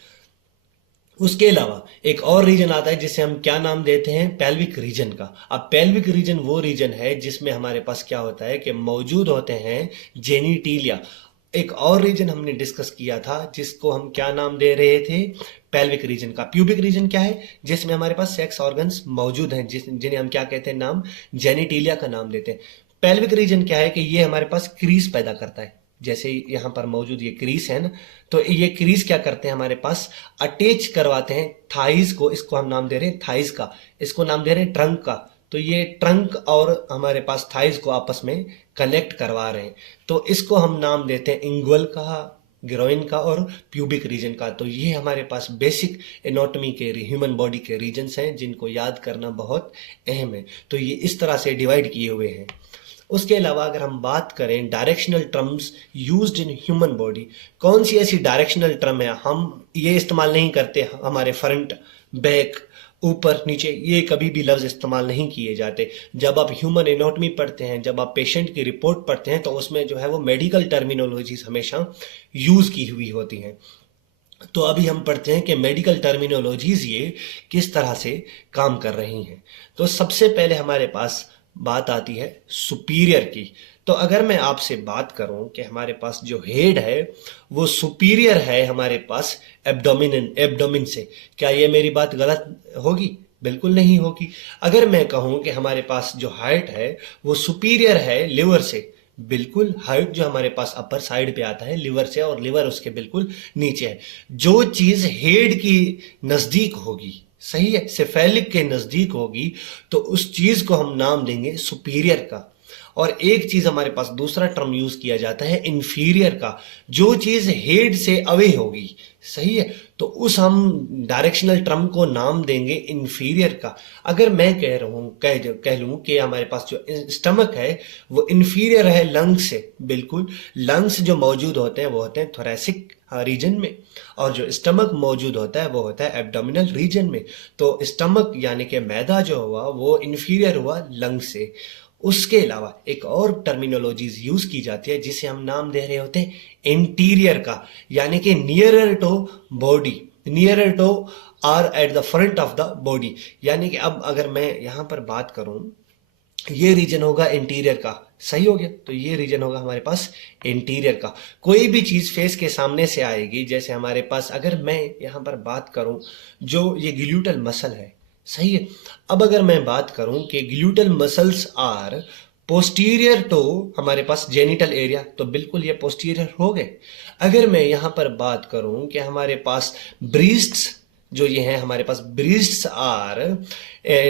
उसके अलावा एक और रीजन आता है जिसे हम क्या नाम देते हैं, पेल्विक रीजन का। अब पेल्विक रीजन वो रीजन है जिसमें हमारे पास क्या होता है कि मौजूद होते हैं जेनिटिलिया। एक और रीजन हमने डिस्कस किया था जिसको हम क्या नाम दे रहे थे, पेल्विक रीजन का। प्यूबिक रीजन क्या है, जिसमें हमारे पास सेक्स ऑर्गन्स मौजूद हैं, जिन्हें हम क्या कहते हैं, नाम जेनिटिलिया का नाम देते हैं। पेल्विक रीजन क्या है कि ये हमारे पास क्रीज पैदा करता है, जैसे यहाँ पर मौजूद ये क्रीज है ना, तो ये क्रीज क्या करते हैं, हमारे पास अटैच करवाते हैं थाइज को, इसको हम नाम दे रहे हैं थाइज का, इसको नाम दे रहे हैं ट्रंक का। तो ये ट्रंक और हमारे पास थाइज को आपस में कनेक्ट करवा रहे हैं, तो इसको हम नाम देते हैं इंग्वल का, ग्रोइन का और प्यूबिक रीजन का। तो ये हमारे पास बेसिक एनाटॉमी के ह्यूमन बॉडी के रीजन्स हैं जिनको याद करना बहुत अहम है। तो ये इस तरह से डिवाइड किए हुए हैं। उसके अलावा अगर हम बात करें directional terms used in human body, कौन सी ऐसी डायरेक्शनल टर्म है हम ये इस्तेमाल नहीं करते, हमारे फ्रंट, बैक, ऊपर, नीचे, ये कभी भी लफ्ज इस्तेमाल नहीं किए जाते। जब आप ह्यूमन एनाटॉमी पढ़ते हैं, जब आप पेशेंट की रिपोर्ट पढ़ते हैं, तो उसमें जो है वो मेडिकल टर्मिनोलॉजीज हमेशा यूज की हुई होती हैं। तो अभी हम पढ़ते हैं कि मेडिकल टर्मिनोलॉजीज ये किस तरह से काम कर रही हैं। तो सबसे पहले हमारे पास बात आती है सुपीरियर की। तो अगर मैं आपसे बात करूं कि हमारे पास जो हेड है वो सुपीरियर है हमारे पास एब्डोमिन से, क्या ये मेरी बात गलत होगी? बिल्कुल नहीं होगी। अगर मैं कहूं कि हमारे पास जो हार्ट है वो सुपीरियर है लिवर से, बिल्कुल हार्ट जो हमारे पास अपर साइड पे आता है लिवर से, और लिवर उसके बिल्कुल नीचे है। जो चीज हेड की नजदीक होगी, सही है, सेफेलिक के नजदीक होगी, तो उस चीज को हम नाम देंगे सुपीरियर का। और एक चीज हमारे पास दूसरा टर्म यूज किया जाता है इंफीरियर का, जो चीज हेड से अवे होगी, सही है, तो उस हम डायरेक्शनल टर्म को नाम देंगे इंफीरियर का। अगर मैं कह रहा हूं, कह लूं कि हमारे पास जो स्टमक है वो इंफीरियर है लंग्स से, बिल्कुल लंग्स जो मौजूद होते हैं वो होते हैं थोरैसिक रीजन में, और जो स्टमक मौजूद होता है वो होता है एब्डोमिनल रीजन में। तो स्टमक यानी कि मैदा जो हुआ वो इंफीरियर हुआ लंग से। उसके अलावा एक और टर्मिनोलॉजीज यूज की जाती है जिसे हम नाम दे रहे होते हैं इंटीरियर का, यानी कि nearer to body, nearer to or at the front of the body. यानी कि अब अगर मैं यहां पर बात करूं, ये रीजन होगा इंटीरियर का, सही हो गया, तो ये रीजन होगा हमारे पास इंटीरियर का। कोई भी चीज फेस के सामने से आएगी, जैसे हमारे पास अगर मैं यहां पर बात करूं, जो ये ग्लूटल मसल है, सही है, अब अगर मैं बात करूं कि gluteal muscles are posterior to हमारे पास जेनिटल एरिया, तो बिल्कुल ये पोस्टीरियर हो गए। अगर मैं यहां पर बात करूं कि हमारे पास ब्रीस्ट्स जो ये है, हमारे पास ब्रीस्ट्स आर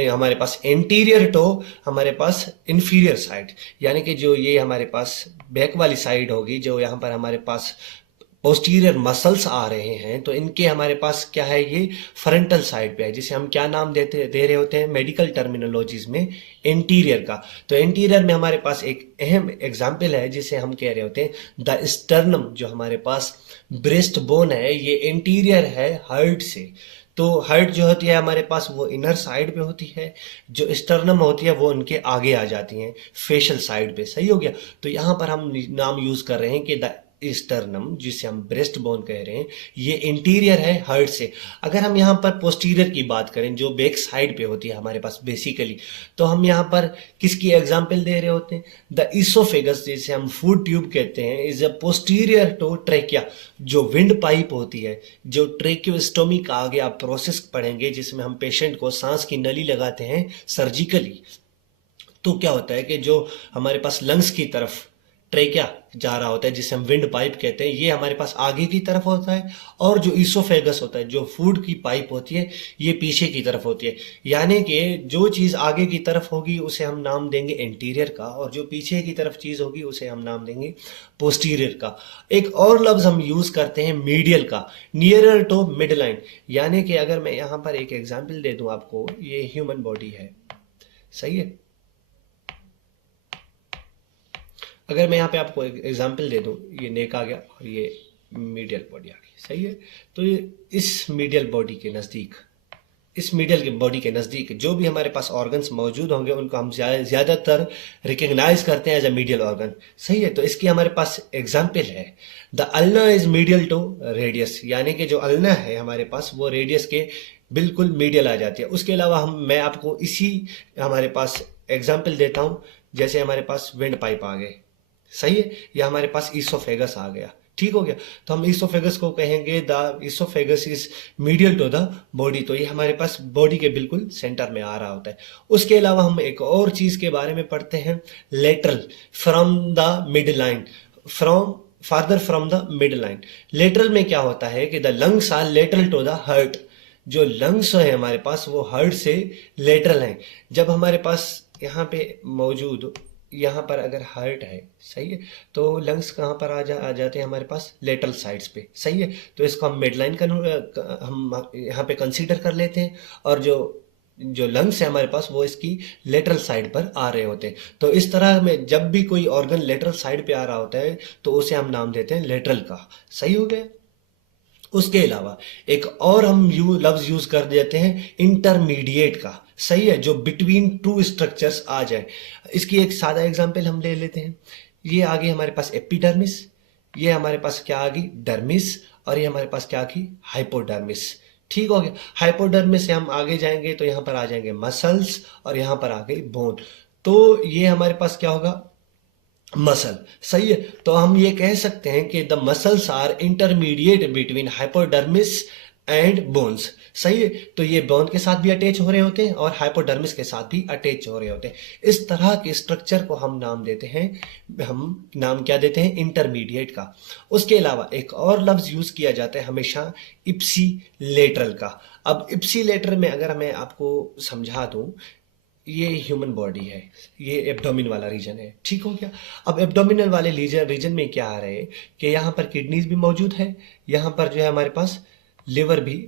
हमारे पास एंटीरियर टू हमारे पास इंफीरियर साइड, यानी कि जो ये हमारे पास बैक वाली साइड होगी, जो यहाँ पर हमारे पास पोस्टीरियर मसल्स आ रहे हैं, तो इनके हमारे पास क्या है, ये फ्रंटल साइड पे है, जिसे हम क्या नाम दे रहे होते हैं मेडिकल टर्मिनोलॉजीज में, इंटीरियर का। तो इंटीरियर में हमारे पास एक अहम एग्जाम्पल है जिसे हम कह रहे होते हैं द स्टर्नम, जो हमारे पास ब्रेस्ट बोन है, ये इंटीरियर है हार्ट से। तो हार्ट जो होती है हमारे पास वो इनर साइड पे होती है, जो स्टर्नम होती है वो उनके आगे आ जाती हैं फेशियल साइड पे, सही हो गया। तो यहाँ पर हम नाम यूज कर रहे हैं कि द स्टर्नम, जिसे हम ब्रेस्ट बोन कह रहे हैं, ये इंटीरियर है हार्ट से। अगर हम यहाँ पर पोस्टीरियर की बात करें, जो बैक साइड पे होती है हमारे पास बेसिकली, तो हम यहाँ पर किसकी एग्जांपल दे रहे होते हैं, द इसोफेगस, जिसे हम फूड ट्यूब कहते हैं, is a posterior to trachea, जो विंड पाइप होती है, जो ट्रेक्योस्टोमी का आगे आप प्रोसेस पढ़ेंगे, जिसमें हम पेशेंट को सांस की नली लगाते हैं सर्जिकली। तो क्या होता है कि जो हमारे पास लंग्स की तरफ ट्रेकिया जा रहा होता है, जिसे हम विंड पाइप कहते हैं, ये हमारे पास आगे की तरफ होता है, और जो इसोफेगस होता है, जो फूड की पाइप होती है, ये पीछे की तरफ होती है। यानी कि जो चीज आगे की तरफ होगी उसे हम नाम देंगे इंटीरियर का, और जो पीछे की तरफ चीज होगी उसे हम नाम देंगे पोस्टीरियर का। एक और लफ्ज हम यूज करते हैं मीडियल का, नियरर टू मिड लाइन। यानी कि अगर मैं यहाँ पर एक एग्जाम्पल दे दूं आपको, ये ह्यूमन बॉडी है, सही है, अगर मैं यहाँ पे आपको एक एग्जाम्पल दे दूं, ये नेक आ गया और ये मीडियल बॉडी आ गई, सही है। तो ये इस मीडियल बॉडी के नज़दीक, इस मीडियल बॉडी के नज़दीक जो भी हमारे पास ऑर्गन्स मौजूद होंगे उनको हम ज़्यादातर रिकग्नाइज करते हैं एज अ मीडियल ऑर्गन, सही है। तो इसकी हमारे पास एग्जाम्पल है the ulna is medial to radius, यानी कि जो अल्ना है हमारे पास वो रेडियस के बिल्कुल मीडियल आ जाती है। उसके अलावा मैं आपको इसी हमारे पास एग्जाम्पल देता हूँ, जैसे हमारे पास विंड पाइप आ गए, सही है, या हमारे पास ईसोफेगस आ गया, ठीक हो गया। तो हम ईसोफेगस को कहेंगे the oesophagus is medial to the body, तो ये हमारे पास बॉडी के बिल्कुल सेंटर में आ रहा होता है। उसके अलावा हम एक और चीज के बारे में पढ़ते हैं, lateral from the midline, from farther from the midline. Lateral में क्या होता है कि the lungs are lateral to the heart, जो लंग्स है हमारे पास वो हार्ट से लेटरल हैं। जब हमारे पास यहाँ पे मौजूद, यहाँ पर अगर हार्ट है, सही है, तो लंग्स कहाँ पर आ जाते हैं हमारे पास, लेटरल साइड्स पे, सही है। तो इसको हम मिडलाइन का हम यहाँ पे कंसीडर कर लेते हैं, और जो जो लंग्स है हमारे पास वो इसकी लेटरल साइड पर आ रहे होते हैं। तो इस तरह में जब भी कोई ऑर्गन लेटरल साइड पे आ रहा होता है तो उसे हम नाम देते हैं लेटरल का, सही हो गया। उसके अलावा एक और हम लफ्ज यूज कर देते हैं इंटरमीडिएट का, सही है, जो बिटवीन टू स्ट्रक्चर्स आ जाए। इसकी एक सादा एग्जांपल हम ले लेते हैं। ये आगे हमारे पास एपिडर्मिस, ये हमारे पास क्या आ गई डर्मिस, और ये हमारे पास क्या आ गई हाइपोडर्मिस, ठीक हो गया। हाइपोडर्मिस से हम आगे जाएंगे तो यहां पर आ जाएंगे मसल्स, और यहां पर आ गई बोन। तो ये हमारे पास क्या होगा, मसल, सही है। तो हम ये कह सकते हैं कि the muscles are intermediate between hypodermis and bones, सही है। तो ये बोन के साथ भी अटैच हो रहे होते हैं और हाइपोडर्मिस के साथ भी अटैच हो रहे होते हैं। इस तरह के स्ट्रक्चर को हम नाम देते हैं, हम नाम क्या देते हैं, इंटरमीडिएट का। उसके अलावा एक और लफ्ज यूज किया जाता है हमेशा, इप्सी लेटरल का। अब इप्सी लेटरल में अगर मैं आपको समझा दूं, ये ह्यूमन बॉडी है, ये एब्डोमिन वाला रीजन है, ठीक हो गया। अब एब्डोमिनल वाले रीजन में क्या आ रहे हैं कि यहाँ पर किडनीज भी मौजूद है, यहाँ पर जो है हमारे पास लिवर भी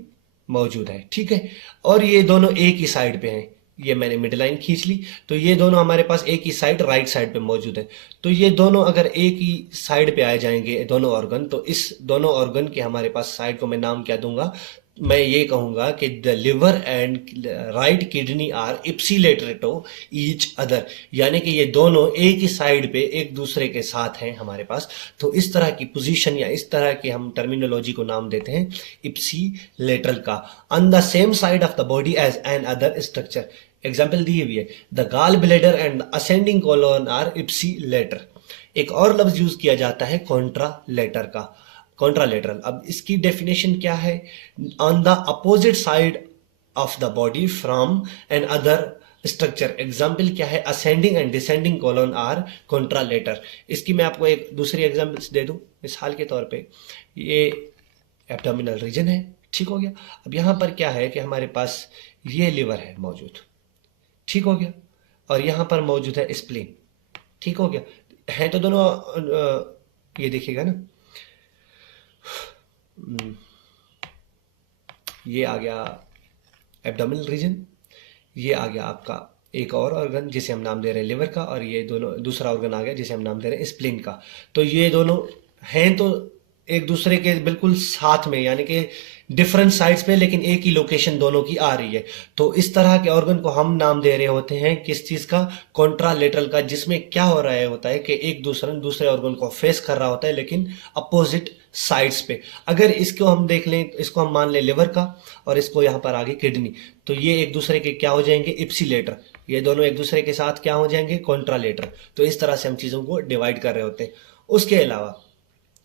मौजूद है, ठीक है। और ये दोनों एक ही साइड पे हैं, ये मैंने मिड लाइन खींच ली, तो ये दोनों हमारे पास एक ही साइड राइट साइड पे मौजूद है। तो ये दोनों अगर एक ही साइड पे आ जाएंगे दोनों ऑर्गन, तो इस दोनों ऑर्गन के हमारे पास साइड को मैं नाम क्या दूंगा, मैं ये कहूंगा कि the liver and right kidney are ipsilateral to each other, यानी कि ये दोनों एक ही साइड पे एक दूसरे के साथ हैं हमारे पास। तो इस तरह की पोजीशन या इस तरह की हम टर्मिनोलॉजी को नाम देते हैं इप्सिलेटरल का। On the same side of the body as an other structure, example दी हुई है, the gall bladder and ascending colon are ipsilateral. एक और लफ्ज यूज किया जाता है कॉन्ट्रालेटर का, कॉन्ट्रालेटरल। अब इसकी डेफिनेशन क्या है, on the opposite side of the body from an other structure. Example क्या है, ascending and descending colon are contralateral. इसकी मैं आपको एक दूसरी एग्जाम्पल्स दे दूं मिसाल के तौर पे, ये एब्डोमिनल रीजन है, ठीक हो गया। अब यहां पर क्या है कि हमारे पास ये लिवर है मौजूद, ठीक हो गया, और यहां पर मौजूद है स्प्लीन, ठीक हो गया। है तो दोनों ये देखिएगा ना, ये आ गया एब्डोमिनल रीजन, ये आ गया आपका एक और ऑर्गन जिसे हम नाम दे रहे हैं लिवर का, और ये दोनों दूसरा ऑर्गन आ गया जिसे हम नाम दे रहे हैं स्प्लीन का। तो ये दोनों हैं तो एक दूसरे के बिल्कुल साथ में, यानी कि डिफरेंट साइड्स पे, लेकिन एक ही लोकेशन दोनों की आ रही है। तो इस तरह के ऑर्गन को हम नाम दे रहे होते हैं किस चीज का, कॉन्ट्रालेटरल का, जिसमें क्या हो रहा है होता है कि एक दूसरे ऑर्गन को फेस कर रहा होता है लेकिन अपोजिट साइड्स पे। अगर इसको हम देख लें, इसको हम मान लें लिवर का, और इसको यहाँ पर आगे किडनी, तो ये एक दूसरे के क्या हो जाएंगे, इप्सिलेटर। ये दोनों एक दूसरे के साथ क्या हो जाएंगे, कॉन्ट्रालेटर। तो इस तरह से हम चीजों को डिवाइड कर रहे होते हैं। उसके अलावा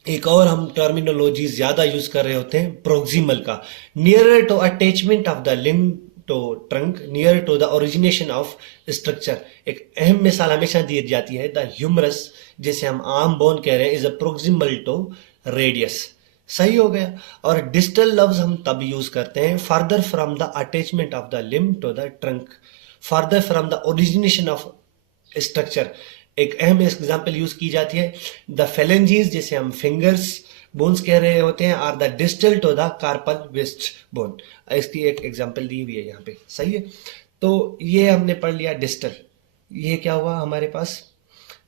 एक और हम टर्मिनोलॉजी ज्यादा यूज कर रहे होते हैं प्रोक्सिमल का, near to attachment of the limb to trunk, near to the origination of structure. एक अहम मिसाल हमेशा दी जाती है, द ह्यूमरस, जिसे हम आर्म बोन कह रहे हैं, is a proximal to radius, सही हो गया। और डिस्टल लफ्ज हम तब यूज करते हैं, further from the attachment of the limb to the trunk, further from the origination of structure. एक अहम एग्जांपल यूज की जाती है, द फेलेंजीज, जिसे हम फिंगर्स बोन्स कह रहे होते हैं, are the distal to the carpal wrist bone. इसकी एक एग्जांपल दी हुई है यहाँ पे, सही है। तो ये हमने पढ़ लिया डिस्टल। ये क्या हुआ हमारे पास,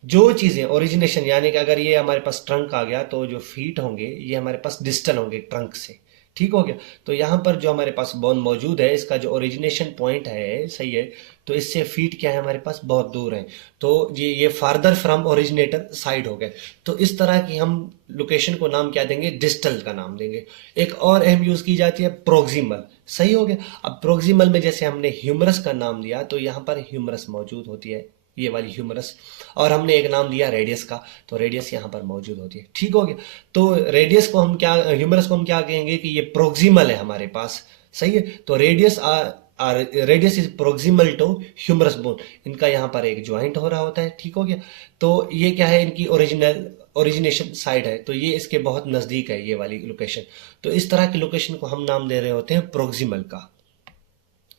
जो चीजें ओरिजिनेशन, यानी कि अगर ये हमारे पास ट्रंक आ गया तो जो फीट होंगे ये हमारे पास डिस्टल होंगे ट्रंक से, ठीक हो गया। तो यहाँ पर जो हमारे पास बोन मौजूद है, इसका जो ओरिजिनेशन पॉइंट है, सही है, तो इससे फीट क्या है हमारे पास बहुत दूर है, तो ये फार्दर फ्रॉम ओरिजिनेटर साइड हो गए। तो इस तरह की हम लोकेशन को नाम क्या देंगे, डिस्टल का नाम देंगे। एक और अहम यूज की जाती है प्रोक्सिमल, सही हो गया। अब प्रोक्सिमल में जैसे हमने ह्यूमरस का नाम दिया, तो यहाँ पर ह्यूमरस मौजूद होती है, ये वाली ह्यूमरस, और हमने एक नाम दिया रेडियस का, तो रेडियस यहाँ पर मौजूद होती है। ठीक हो गया। तो रेडियस को हम क्या, ह्यूमरस को हम क्या कहेंगे कि ये प्रोक्सिमल है हमारे पास, सही है। तो radius is proximal to humerus bone, इनका यहाँ पर एक ज्वाइंट हो रहा होता है। ठीक हो गया। तो ये क्या है, इनकी ओरिजिनेशन साइड है, तो ये इसके बहुत नजदीक है ये वाली लोकेशन। तो इस तरह की लोकेशन को हम नाम दे रहे होते हैं प्रोक्सिमल का।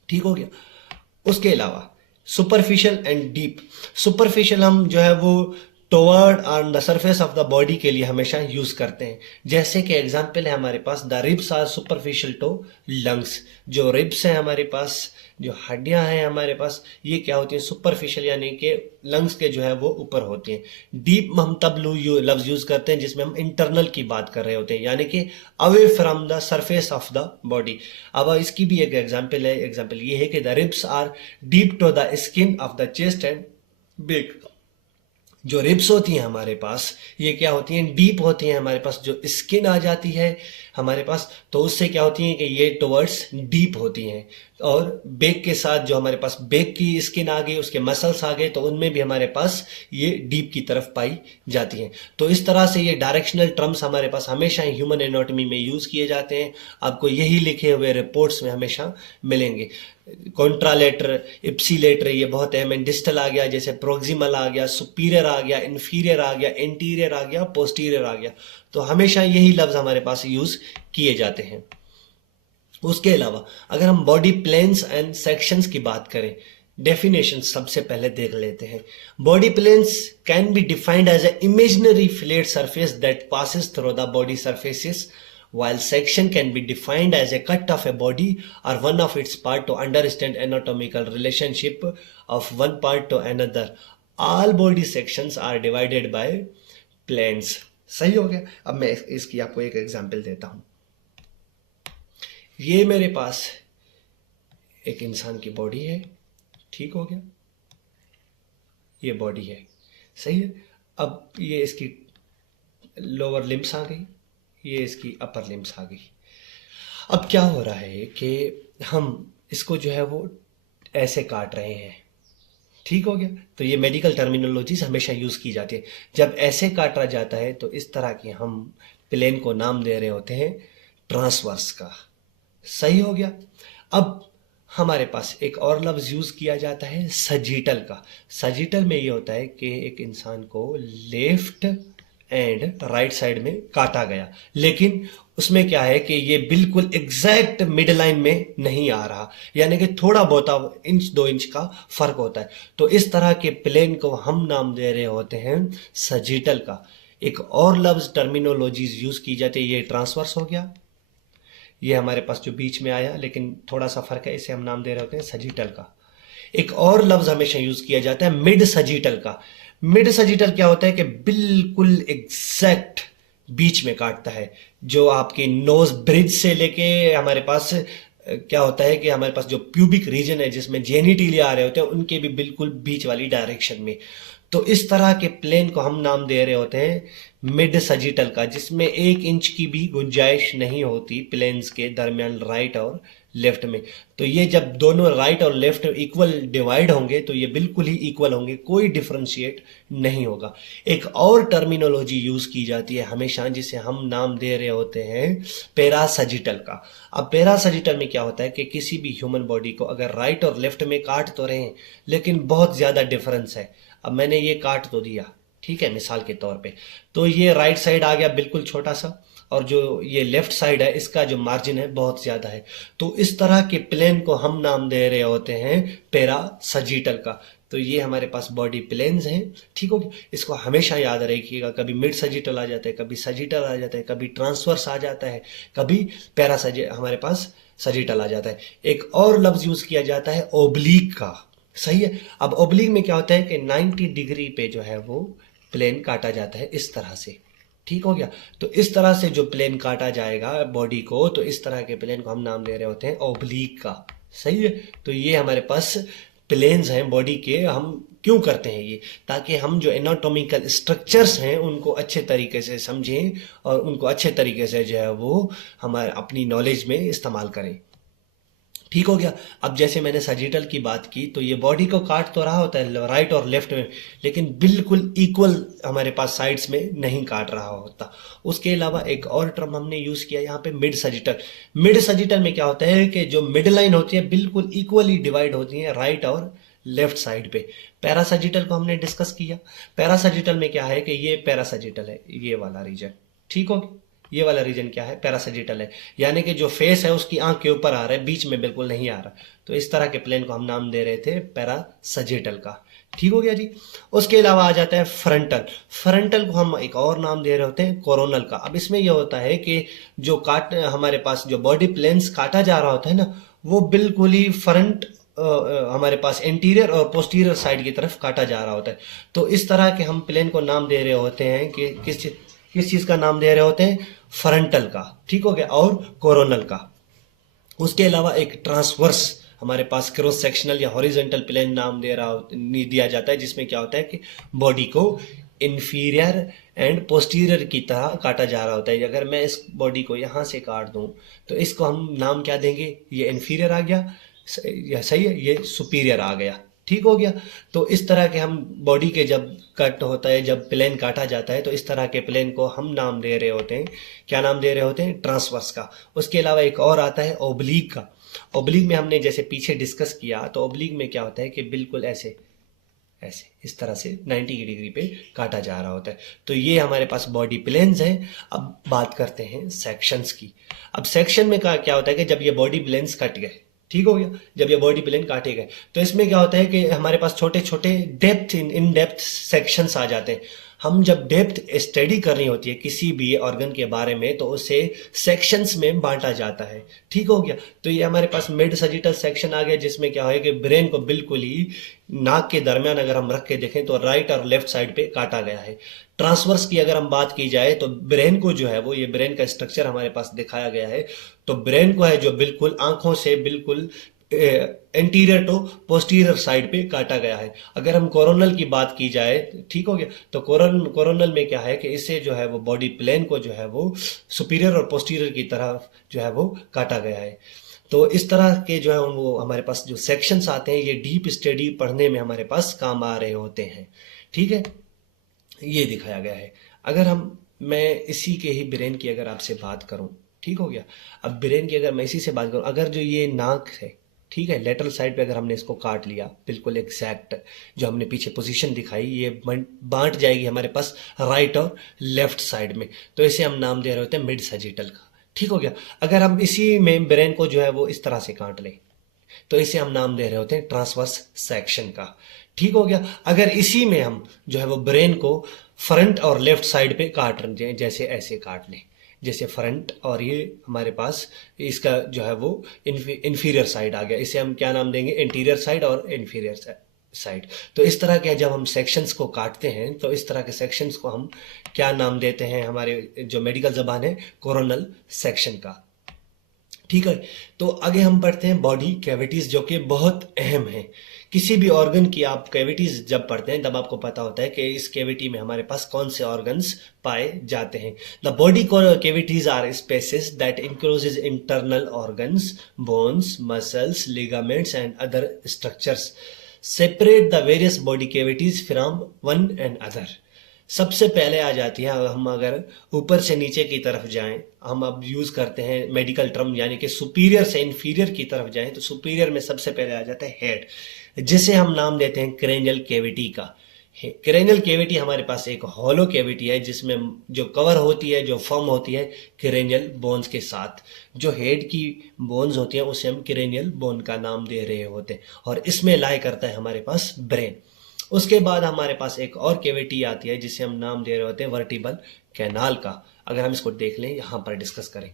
ठीक हो गया। उसके अलावा सुपरफिशियल एंड डीप। सुपरफिशियल हम जो है वो toward on the surface of the body के लिए हमेशा यूज करते हैं। जैसे कि एग्जांपल है हमारे पास, the ribs are superficial to lungs. जो रिब्स हैं हमारे पास, जो हड्डियां हैं हमारे पास, ये क्या होती हैं, सुपरफिशियल, यानी कि लंग्स के जो है वो ऊपर होती हैं। डीप हम तब लफ्ज यूज करते हैं जिसमें हम इंटरनल की बात कर रहे होते हैं, यानी कि away from the surface of the body. अब इसकी भी एक एग्जांपल है, एग्जांपल ये है कि the ribs are deep to the skin of the chest and back. जो रिब्स होती हैं हमारे पास, ये क्या होती हैं, डीप होती हैं हमारे पास। जो स्किन आ जाती है हमारे पास, तो उससे क्या होती हैं कि ये टुवर्ड्स डीप होती हैं। और बैक के साथ जो हमारे पास बैक की स्किन आ गई, उसके मसल्स आ गए, तो उनमें भी हमारे पास ये डीप की तरफ पाई जाती हैं। तो इस तरह से ये डायरेक्शनल टर्म्स हमारे पास हमेशा ह्यूमन एनाटॉमी में यूज किए जाते हैं। आपको यही लिखे हुए रिपोर्ट्स में हमेशा मिलेंगे। कॉन्ट्रालेटर, इप्सीलेटर, ये बहुत अहम है। डिस्टल आ गया, जैसे प्रोक्सिमल आ गया, सुपीरियर आ गया, इंफीरियर आ गया, एंटीरियर आ गया, पोस्टीरियर आ गया। तो हमेशा यही लफ्ज हमारे पास यूज किए जाते हैं। उसके अलावा अगर हम बॉडी प्लेन्स एंड सेक्शंस की बात करें, डेफिनेशन सबसे पहले देख लेते हैं। Body planes can be defined as a imaginary flat surface that passes through the body surfaces, while section can be defined as a cut of a body or one of its part to understand anatomical relationship of one part to another. All body sections are divided by planes. सही हो गया। अब मैं इसकी आपको एक example देता हूं। ये मेरे पास एक इंसान की बॉडी है। ठीक हो गया। ये बॉडी है, सही है। अब ये इसकी लोअर लिम्स आ गई, ये इसकी अपर लिम्स आ गई। अब क्या हो रहा है कि हम इसको जो है वो ऐसे काट रहे हैं। ठीक हो गया। तो ये मेडिकल टर्मिनोलॉजीज हमेशा यूज की जाती है। जब ऐसे काटा जाता है तो इस तरह की हम प्लेन को नाम दे रहे होते हैं ट्रांसवर्स का। सही हो गया। अब हमारे पास एक और लफ्ज यूज किया जाता है सजीटल का। सजीटल में ये होता है कि एक इंसान को लेफ्ट एंड राइट साइड में काटा गया, लेकिन उसमें क्या है कि ये बिल्कुल एग्जैक्ट मिड लाइन में नहीं आ रहा, यानी कि थोड़ा बहुत इंच 2 इंच का फर्क होता है। तो इस तरह के प्लेन को हम नाम दे रहे होते हैं सजीटल का। एक और लफ्ज टर्मिनोलॉजीज यूज की जाती है, ये ट्रांसवर्स हो गया, ये हमारे पास जो बीच में आया लेकिन थोड़ा सा फर्क है, इसे हम नाम दे रहे होते हैं सजीटल का। एक और लफ्ज हमेशा यूज किया जाता है मिड सजीटल का। मिड सजीटल क्या होता है कि बिल्कुल एग्जैक्ट बीच में काटता है। जो आपके नोज ब्रिज से लेके हमारे पास क्या होता है कि हमारे पास जो प्यूबिक रीजन है जिसमें जेनिटिलिया आ रहे होते हैं, उनके भी बिल्कुल बीच वाली डायरेक्शन में। तो इस तरह के प्लेन को हम नाम दे रहे होते हैं मिड सजीटल का, जिसमें 1 इंच की भी गुंजाइश नहीं होती प्लेन्स के दरमियान राइट और लेफ्ट में। तो ये जब दोनों राइट और लेफ्ट इक्वल डिवाइड होंगे तो ये बिल्कुल ही इक्वल होंगे, कोई डिफरेंशिएट नहीं होगा। एक और टर्मिनोलॉजी यूज की जाती है हमेशा, जिसे हम नाम दे रहे होते हैं पैरासजिटल का। अब पैरासजिटल में क्या होता है कि किसी भी ह्यूमन बॉडी को अगर राइट और लेफ्ट में काट तो रहे हैं, लेकिन बहुत ज्यादा डिफरेंस है। अब मैंने ये काट तो दिया, ठीक है, मिसाल के तौर पे, तो ये राइट साइड आ गया बिल्कुल छोटा सा, और जो ये लेफ्ट साइड है इसका जो मार्जिन है बहुत ज्यादा है। तो इस तरह के प्लेन को हम नाम दे रहे होते हैं पैरासजिटल का। तो ये हमारे पास बॉडी प्लेन्स हैं। ठीक हो गया। इसको हमेशा याद रखिएगा, कभी मिड सजिटल आ जाता है, कभी सजिटल आ जाता है, कभी ट्रांसवर्स आ जाता है, कभी हमारे पास सजिटल आ जाता है। एक और लफ्ज यूज किया जाता है ओब्लिक का। सही है। अब ओब्लिक में क्या होता है कि 90 डिग्री पे जो है वो प्लेन काटा जाता है इस तरह से। ठीक हो गया। तो इस तरह से जो प्लेन काटा जाएगा बॉडी को, तो इस तरह के प्लेन को हम नाम दे रहे होते हैं ओब्लिक का। सही है। तो ये हमारे पास प्लेन्स हैं बॉडी के। हम क्यों करते हैं ये? ताकि हम जो एनाटॉमिकल स्ट्रक्चर्स हैं उनको अच्छे तरीके से समझें और उनको अच्छे तरीके से जो है वो हमारे अपनी नॉलेज में इस्तेमाल करें। ठीक हो गया। अब जैसे मैंने सजिटल की बात की तो ये बॉडी को काट तो रहा होता है राइट और लेफ्ट में, लेकिन बिल्कुल इक्वल हमारे पास साइड्स में नहीं काट रहा होता। उसके अलावा एक और टर्म हमने यूज किया यहाँ पे, मिड सजिटल। मिड सजिटल में क्या होता है कि जो मिड लाइन होती है बिल्कुल इक्वली डिवाइड होती है राइट और लेफ्ट साइड पे। पैरासजिटल को हमने डिस्कस किया। पैरासजिटल में क्या है कि ये पैरासजिटल है, ये वाला रीजन। ठीक हो, ये वाला रीजन क्या है, पैरासजिटल है, यानी कि जो फेस है उसकी आंख के ऊपर आ रहा है, बीच में बिल्कुल नहीं आ रहा। तो इस तरह के प्लेन को हम नाम दे रहे थे पैरासजिटल का। ठीक हो गया जी। उसके अलावा आ जाता है फ्रंटल। फ्रंटल को हम एक और नाम दे रहे होते हैं कोरोनल का। अब इसमें यह होता है कि जो काट हमारे पास जो बॉडी प्लेन्स काटा जा रहा होता है ना, वो बिल्कुल ही फ्रंट हमारे पास इंटीरियर और पोस्टीरियर साइड की तरफ काटा जा रहा होता है। तो इस तरह के हम प्लेन को नाम दे रहे होते हैं कि किस चीज का नाम दे रहे होते हैं, फ्रंटल का। ठीक हो गया, और कोरोनल का। उसके अलावा एक ट्रांसवर्स हमारे पास क्रॉस सेक्शनल या हॉरिजेंटल प्लेन नाम दिया जाता है, जिसमें क्या होता है कि बॉडी को इंफीरियर एंड पोस्टीरियर की तरह काटा जा रहा होता है। अगर मैं इस बॉडी को यहां से काट दूं तो इसको हम नाम क्या देंगे, ये इंफीरियर आ गया, सही है, ये सुपीरियर आ गया। ठीक हो गया। तो इस तरह के हम बॉडी के जब कट होता है, जब प्लेन काटा जाता है, तो इस तरह के प्लेन को हम नाम दे रहे होते हैं, क्या नाम दे रहे होते हैं, ट्रांसवर्स का। उसके अलावा एक और आता है ओब्लीक का। ओब्लीक में हमने जैसे पीछे डिस्कस किया, तो ओब्लीक में क्या होता है कि बिल्कुल ऐसे ऐसे इस तरह से 90 डिग्री पे काटा जा रहा होता है। तो ये हमारे पास बॉडी प्लेन्स हैं। अब बात करते हैं सेक्शंस की। अब सेक्शन में क्या होता है कि जब ये बॉडी प्लेन्स कट गए, ठीक हो गया, जब ये बॉडी प्लेन काटे गए, तो इसमें क्या होता है कि हमारे पास छोटे छोटे डेप्थ इन डेप्थ सेक्शंस आ जाते हैं। हम जब डेप्थ स्टडी करनी होती है किसी भी ऑर्गन के बारे में, तो उसे सेक्शंस में बांटा जाता है। ठीक हो गया। तो ये हमारे पास मिड सजिटल सेक्शन आ गया, जिसमें क्या है कि ब्रेन को बिल्कुल ही नाक के दरमियान अगर हम रख के देखें तो राइट और लेफ्ट साइड पे काटा गया है। ट्रांसवर्स की अगर हम बात की जाए तो ब्रेन को जो है वो, ये ब्रेन का स्ट्रक्चर हमारे पास दिखाया गया है। तो ब्रेन को है जो बिल्कुल आंखों से बिल्कुल एंटीरियर टू पोस्टीरियर साइड पे काटा गया है। अगर हम कोरोनल की बात की जाए, ठीक हो गया, तो कोरोनल में क्या है कि इसे जो है वो बॉडी प्लेन को जो है वो सुपीरियर और पोस्टीरियर की तरफ जो है वो काटा गया है। तो इस तरह के जो है वो हमारे पास जो सेक्शंस आते हैं, ये डीप स्टडी पढ़ने में हमारे पास काम आ रहे होते हैं। ठीक है, ये दिखाया गया है। अगर मैं इसी के ही ब्रेन की अगर आपसे बात करूं, ठीक हो गया, अब ब्रेन की अगर मैं इसी से बात करूं, अगर जो ये नाक है, ठीक है, लेटरल साइड पे अगर हमने इसको काट लिया बिल्कुल एग्जैक्ट, जो हमने पीछे पोजीशन दिखाई, ये बांट जाएगी हमारे पास राइट और लेफ्ट साइड में। तो इसे हम नाम दे रहे होते हैं मिड सजिटल का। ठीक हो गया। अगर हम इसी में ब्रेन को जो है वो इस तरह से काट लें, तो इसे हम नाम दे रहे होते हैं ट्रांसवर्स सेक्शन का। ठीक हो गया। अगर इसी में हम जो है वो ब्रेन को फ्रंट और लेफ्ट साइड पे काट रहे, जैसे ऐसे काट लें, जैसे फ्रंट, और ये हमारे पास इसका जो है वो इंफीरियर साइड आ गया, इसे हम क्या नाम देंगे, इंटीरियर साइड और इंफीरियर साइड। तो इस तरह के जब हम सेक्शंस को काटते हैं, तो इस तरह के सेक्शंस को हम क्या नाम देते हैं, हमारे जो मेडिकल जबान है, कोरोनल सेक्शन का। ठीक है। तो आगे हम पढ़ते हैं बॉडी कैविटीज, जो कि बहुत अहम है। किसी भी ऑर्गन की आप कैविटीज जब पढ़ते हैं तब आपको पता होता है कि इस कैविटी में हमारे पास कौन से ऑर्गन्स पाए जाते हैं। The body cavities are spaces that encloses internal organs, bones, muscles, ligaments and other structures. Separate the various body cavities from one and other. सबसे पहले आ जाती है, हम अगर ऊपर से नीचे की तरफ जाएं, हम अब यूज करते हैं मेडिकल टर्म, यानी कि सुपीरियर से इंफीरियर की तरफ जाएं, तो सुपीरियर में सबसे पहले आ जाता है हेड, जिसे हम नाम देते हैं क्रेनियल कैविटी का। क्रेनियल कैविटी हमारे पास एक हॉलो कैविटी है, जिसमें जो कवर होती है, जो फॉर्म होती है क्रेनियल बोन्स के साथ। जो हेड की बोन्स होती हैं उसे हम क्रेनियल बोन का नाम दे रहे होते हैं, और इसमें लाई करता है हमारे पास ब्रेन। उसके बाद हमारे पास एक और कैविटी आती है जिसे हम नाम दे रहे होते हैं वर्टिबल कैनाल का। अगर हम इसको देख लें, यहाँ पर डिस्कस करें,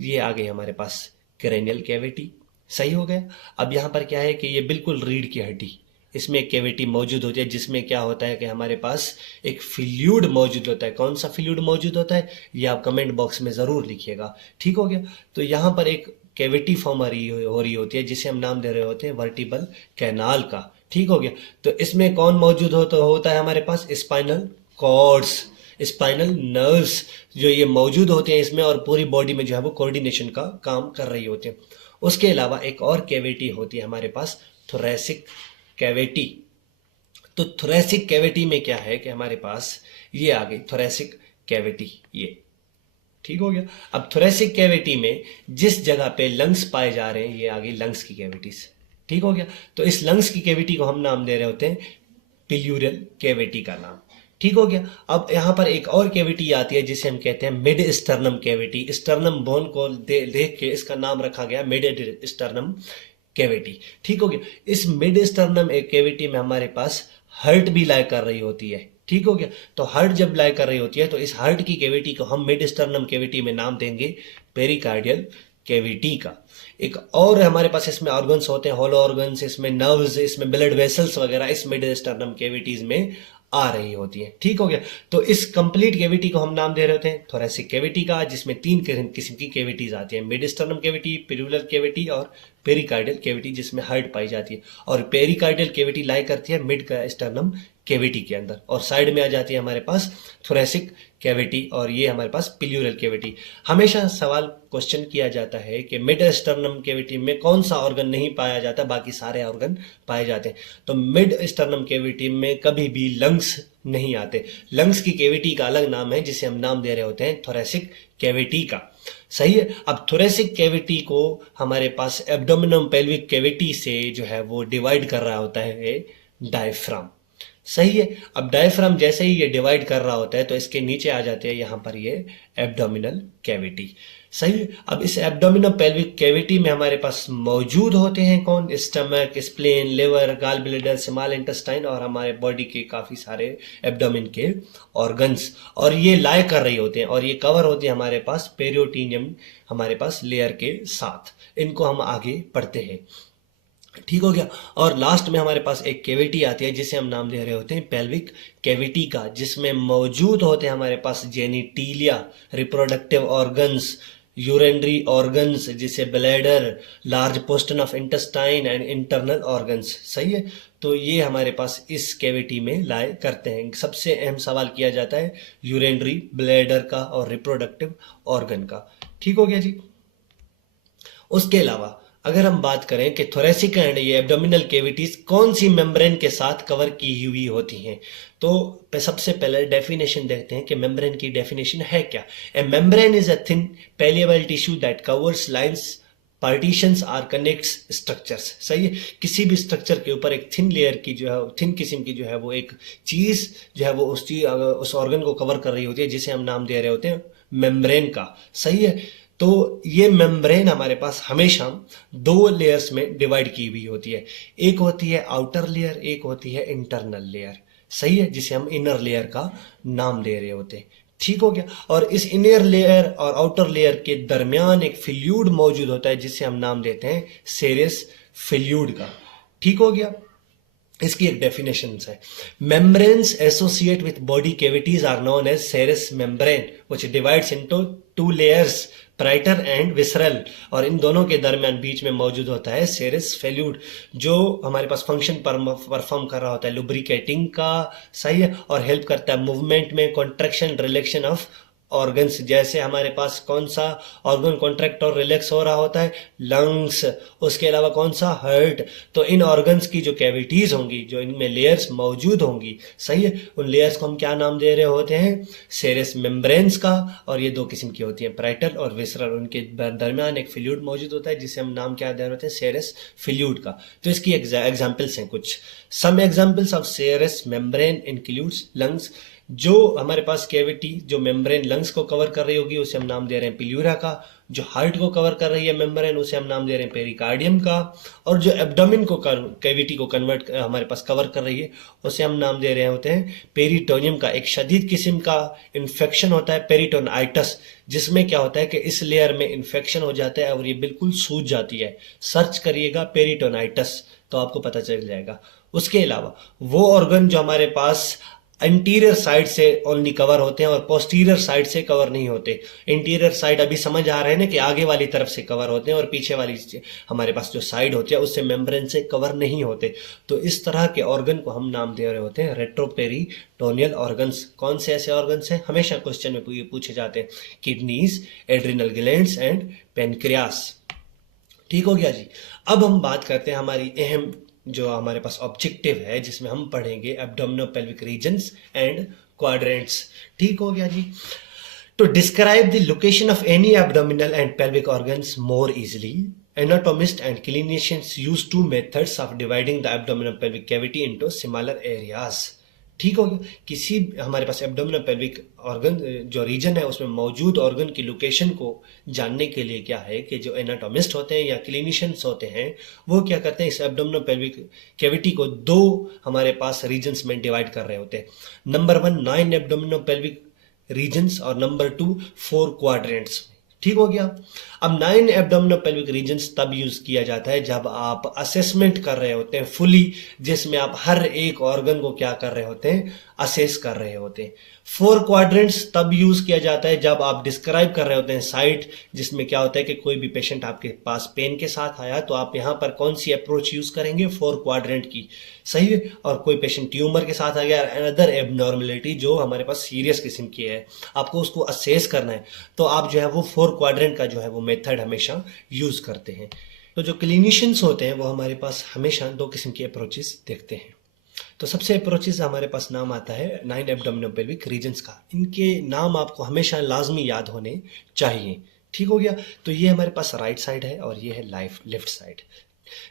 ये आ गई हमारे पास क्रेनियल कैविटी, सही हो गया। अब यहाँ पर क्या है कि ये बिल्कुल रीढ़ की हड्डी, इसमें एक कैविटी मौजूद होती है, जिसमें क्या होता है कि हमारे पास एक फ्लूइड मौजूद होता है। कौन सा फ्लूइड मौजूद होता है, ये आप कमेंट बॉक्स में जरूर लिखिएगा। ठीक हो गया। तो यहाँ पर एक कैविटी फॉर्म हो रही होती है, जिसे हम नाम दे रहे होते हैं वर्टिबल कैनाल का। ठीक हो गया। तो इसमें कौन मौजूद होता है हमारे पास, स्पाइनल कॉर्ड्स, स्पाइनल नर्व्स जो ये मौजूद होते हैं इसमें, और पूरी बॉडी में जो है वो कोऑर्डिनेशन का काम कर रही होती है। उसके अलावा एक और कैविटी होती है हमारे पास, थोरैसिक कैविटी। तो थोरैसिक कैविटी में क्या है कि हमारे पास ये आ गई थोरैसिक कैविटी, ये ठीक हो गया। अब थोरैसिक कैविटी में जिस जगह पे लंग्स पाए जा रहे हैं, ये आ गई लंग्स की कैविटीज, ठीक हो गया। तो इस लंग्स की कैविटी को हम नाम दे रहे होते हैं प्लूरल कैविटी का नाम, ठीक हो गया। अब यहाँ पर एक और कैविटी आती है जिसे हम कहते हैं mid sternum cavity. Sternum bone को देख के इसका नाम रखा गया मिड स्टर्नम कैविटी, ठीक हो गया। इस मिड स्टर्नम एक कैविटी में हमारे पास हार्ट भी लाई कर रही होती है, ठीक हो गया। तो हार्ट जब लाई कर रही होती है तो इस हार्ट की कैविटी को हम मिड स्टर्नम कैविटी में नाम देंगे पेरिकार्डियल कैविटी का। एक और हमारे पास इसमें ऑर्गन्स होते हैं, हॉलो ऑर्गन्स, इसमें नर्व्स, इसमें ब्लड वेसल्स वगैरह इस मिड स्टर्नम कैविटीज में आ रही होती है, ठीक हो गया। तो इस कंप्लीट कैविटी को हम नाम दे रहे होते हैं थोरैसिक कैविटी का, जिसमें 3 किस्म की कैविटीज आती है, mid sternum cavity, pleural cavity और पेरिकार्डियल कैविटी, जिसमें हार्ट पाई जाती है। और पेरिकार्डियल कैविटी लाई करती है मिड स्टर्नम कैविटी के अंदर, और साइड में आ जाती है हमारे पास थोरैसिक कैविटी, और ये हमारे पास प्लूरल कैविटी। हमेशा सवाल क्वेश्चन किया जाता है कि मिड स्टर्नम कैविटी में कौन सा ऑर्गन नहीं पाया जाता, बाकी सारे ऑर्गन पाए जाते हैं। तो मिड स्टर्नम कैविटी में कभी भी लंग्स नहीं आते। लंग्स की कैविटी का अलग नाम है जिसे हम नाम दे रहे होते हैं थोरैसिक कैविटी का, सही है। अब थोरैसिक कैविटी को हमारे पास एब्डोमिनम पेल्विक कैविटी से जो है वो डिवाइड कर रहा होता है डायफ्राम, सही है। अब डायफ्राम जैसे ही ये डिवाइड कर रहा होता है तो इसके नीचे आ जाते हैं यहाँ पर ये एब्डोमिनल कैविटी, सही है। अब इस एब्डोमिनल पेल्विक कैविटी में हमारे पास मौजूद होते हैं कौन, stomach, spleen, liver, gall bladder, small intestine और हमारे बॉडी के काफी सारे एब्डोमिन के ऑर्गन्स, और ये लाई कर रही होते हैं और ये कवर होते हैं हमारे पास पेरिटोनियम हमारे पास लेयर के साथ। इनको हम आगे पढ़ते हैं, ठीक हो गया। और लास्ट में हमारे पास एक कैविटी आती है जिसे हम नाम दे रहे होते हैं पेल्विक कैविटी का, जिसमें मौजूद होते हैं हमारे पास जेनिटिलिया, रिप्रोडक्टिव ऑर्गन्स, यूरिनरी ऑर्गन्स जिसे bladder, large portion of intestine and internal organs, सही है। तो ये हमारे पास इस कैविटी में लाई करते हैं। सबसे अहम सवाल किया जाता है यूरिनरी, ब्लैडर का और रिप्रोडक्टिव ऑर्गन का, ठीक हो गया जी। उसके अलावा अगर हम बात करें कि थोरैसिक एंड ये एब्डोमिनल कैविटीज कौन सी मेम्ब्रेन के साथ कवर की हुई होती हैं, तो सबसे पहले डेफिनेशन देखते हैं कि मेम्ब्रेन की डेफिनेशन है क्या। A membrane is a thin pliable tissue that covers lines partitions or connects structures, सही है। किसी भी स्ट्रक्चर के ऊपर एक थिन लेयर की जो है, थिन किस्म की जो है वो एक चीज जो है वो उस ऑर्गन को कवर कर रही होती है, जिसे हम नाम दे रहे होते हैं मेम्ब्रेन का, सही है। तो ये मेम्ब्रेन हमारे पास हमेशा 2 लेयर्स में डिवाइड की हुई होती है, एक होती है आउटर लेयर, एक होती है इंटरनल लेयर, सही है, जिसे हम इनर लेयर का नाम दे रहे होते हैं, ठीक हो गया। और इस इनर लेयर और आउटर लेयर के दरमियान एक फ्लूइड मौजूद होता है जिसे हम नाम देते हैं सेरेस फ्लूइड का, ठीक हो गया। इसकी एक डेफिनेशन है, membranes associated with body cavities are known as serous membrane which divides into 2 layers, parietal and visceral, और इन दोनों के दरमियान बीच में मौजूद होता है सेरेस फ्लूइड, जो हमारे पास फंक्शन परफॉर्म कर रहा होता है लुब्रिकेटिंग का, सही है, और हेल्प करता है मूवमेंट में, कॉन्ट्रैक्शन रिलैक्शन ऑफ ऑर्गन्स। जैसे हमारे पास कौन सा ऑर्गन कॉन्ट्रैक्ट और रिलैक्स हो रहा होता है, लंग्स, उसके अलावा कौन सा, हार्ट। तो इन ऑर्गन्स की जो कैविटीज होंगी, जो इनमें लेयर्स मौजूद होंगी, सही है, उन लेयर्स को हम क्या नाम दे रहे होते हैं, सेरेस मेम्ब्रेन्स का। और ये 2 किस्म की होती है, प्राइटल और विसरल, उनके दरमियान एक फ्लूइड मौजूद होता है जिसे हम नाम क्या दे रहे होते हैं, सेरेस फ्लूइड का। तो इसकी एग्जाम्पल्स हैं कुछ, some examples of serous membrane includes lungs, जो हमारे पास कैविटी जो मेम्ब्रेन लंग्स को कवर कर रही होगी उसे हम नाम दे रहे हैं प्लूरा का, जो हार्ट को कवर कर रही है मेम्ब्रेन उसे हम नाम दे रहे हैं पेरिकार्डियम का, और जो एब्डोमेन को कैविटी को कन्वर्ट हमारे पास कवर कर रही है उसे हम नाम दे रहे होते हैं पेरिटोनियम का। एक शदीद किस्म का इन्फेक्शन होता है पेरिटोनाइटिस, जिसमें क्या होता है कि इस लेयर में इन्फेक्शन हो जाता है और ये बिल्कुल सूज जाती है। सर्च करिएगा पेरिटोनाइटिस तो आपको पता चल जाएगा। उसके अलावा वो ऑर्गन जो हमारे पास इंटीरियर साइड से ओनली कवर होते हैं और पोस्टीरियर साइड से कवर नहीं होते। इंटीरियर साइड अभी समझ आ रहे हैं ना कि आगे वाली तरफ से कवर होते हैं और पीछे वाली हमारे पास जो साइड होती है उससे मेम्ब्रेन से कवर नहीं होते। तो इस तरह के ऑर्गन को हम नाम दे रहे होते हैं रेट्रोपेरिटोनियल ऑर्गन्स। कौन से ऐसे ऑर्गन्स हैं, हमेशा क्वेश्चन में पूछे जाते हैं, kidneys, adrenal glands and pancreas. ठीक हो गया जी। अब हम बात करते हैं हमारी अहम जो हमारे पास ऑब्जेक्टिव है, जिसमें हम पढ़ेंगे एब्डोमिनोपेल्विक रीजन्स एंड क्वाड्रेंट्स। ठीक हो गया जी। To describe the location of any abdominal and pelvic organs more easily, anatomists and clinicians use two methods of dividing the abdominal pelvic cavity into similar areas. ठीक हो गया। किसी हमारे पास एब्डोमिनल पेल्विक ऑर्गन जो reason है उसमें मौजूद organ की लोकेशन को जानने के लिए क्या है कि जो एनाटोमिस्ट होते हैं या क्लिनिशियंस होते हैं वो क्या करते हैं, इस एब्डोमिनल पेल्विक कैविटी को दो हमारे पास रीजन्स में डिवाइड कर रहे होते हैं। नंबर 1 9 एब्डोमिनल पेल्विक रीजन्स और नंबर 2 4 क्वाड्रेंट्स। ठीक हो गया। अब 9 एब्डोमिनल पेल्विक रीजन्स तब यूज किया जाता है जब आप असेसमेंट कर रहे होते हैं फुली, जिसमें आप हर एक ऑर्गन को क्या कर रहे होते हैं, असेस कर रहे होते हैं। 4 क्वाड्रेंट्स तब यूज किया जाता है जब आप डिस्क्राइब कर रहे होते हैं साइट, जिसमें क्या होता है कि कोई भी पेशेंट आपके पास पेन के साथ आया तो आप यहाँ पर कौन सी अप्रोच यूज करेंगे, 4 क्वाड्रेंट की, सही है। और कोई पेशेंट ट्यूमर के साथ आ गया, अनदर एबनॉर्मेलिटी जो हमारे पास सीरियस किस्म की है, आपको उसको असेस करना है, तो आप जो है वो 4 क्वाड्रेंट का जो है वो मेथड हमेशा यूज करते हैं। तो जो क्लिनिशियंस होते हैं वो हमारे पास हमेशा 2 किस्म की अप्रोचेस देखते हैं। तो सबसे अप्रोचेस हमारे पास नाम आता है 9 एब्डोमिनल पेल्विक रीजन्स का। इनके नाम आपको हमेशा लाजमी याद होने चाहिए। ठीक हो गया। तो ये हमारे पास राइट साइड है और ये है लेफ्ट साइड।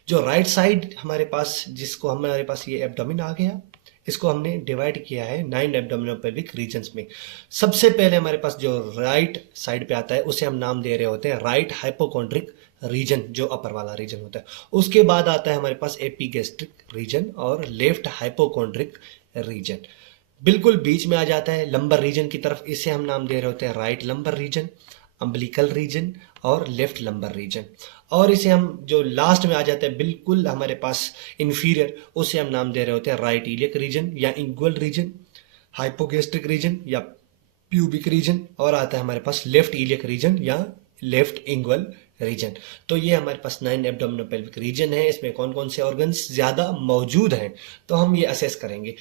जो राइट साइड हमारे पास, जिसको हमारे पास ये एब्डोमिन आ गया, इसको हमने डिवाइड किया है 9 एब्डोमिनल पेल्विक रीजन्स में। सबसे पहले हमारे पास जो राइट साइड पे आता है उसे हम नाम दे रहे होते हैं राइट हाइपोकॉन्ड्रिक रीजन, जो अपर वाला रीजन होता है। उसके बाद आता है हमारे पास एपीगैस्ट्रिक रीजन और लेफ्ट हाइपोकॉन्ड्रिक रीजन। बिल्कुल बीच में आ जाता है लंबर रीजन की तरफ, इसे हम नाम दे रहे होते हैं right lumbar region, umbilical region और लेफ्ट लंबर रीजन। और इसे हम जो लास्ट में आ जाता है बिल्कुल हमारे पास इंफीरियर, उसे हम नाम दे रहे होते हैं राइट इलियक रीजन या इंगुअल रीजन, हाइपोगैस्ट्रिक रीजन या प्यूबिक रीजन, और आता है हमारे पास लेफ्ट इलियक रीजन या लेफ्ट इंगुअल रीजन। तो ये हमारे पास 9 एब्डोमिनल पेल्विक रीजन है। इसमें कौन कौन से ऑर्गन्स ज्यादा मौजूद हैं तो हम ये असेस करेंगे।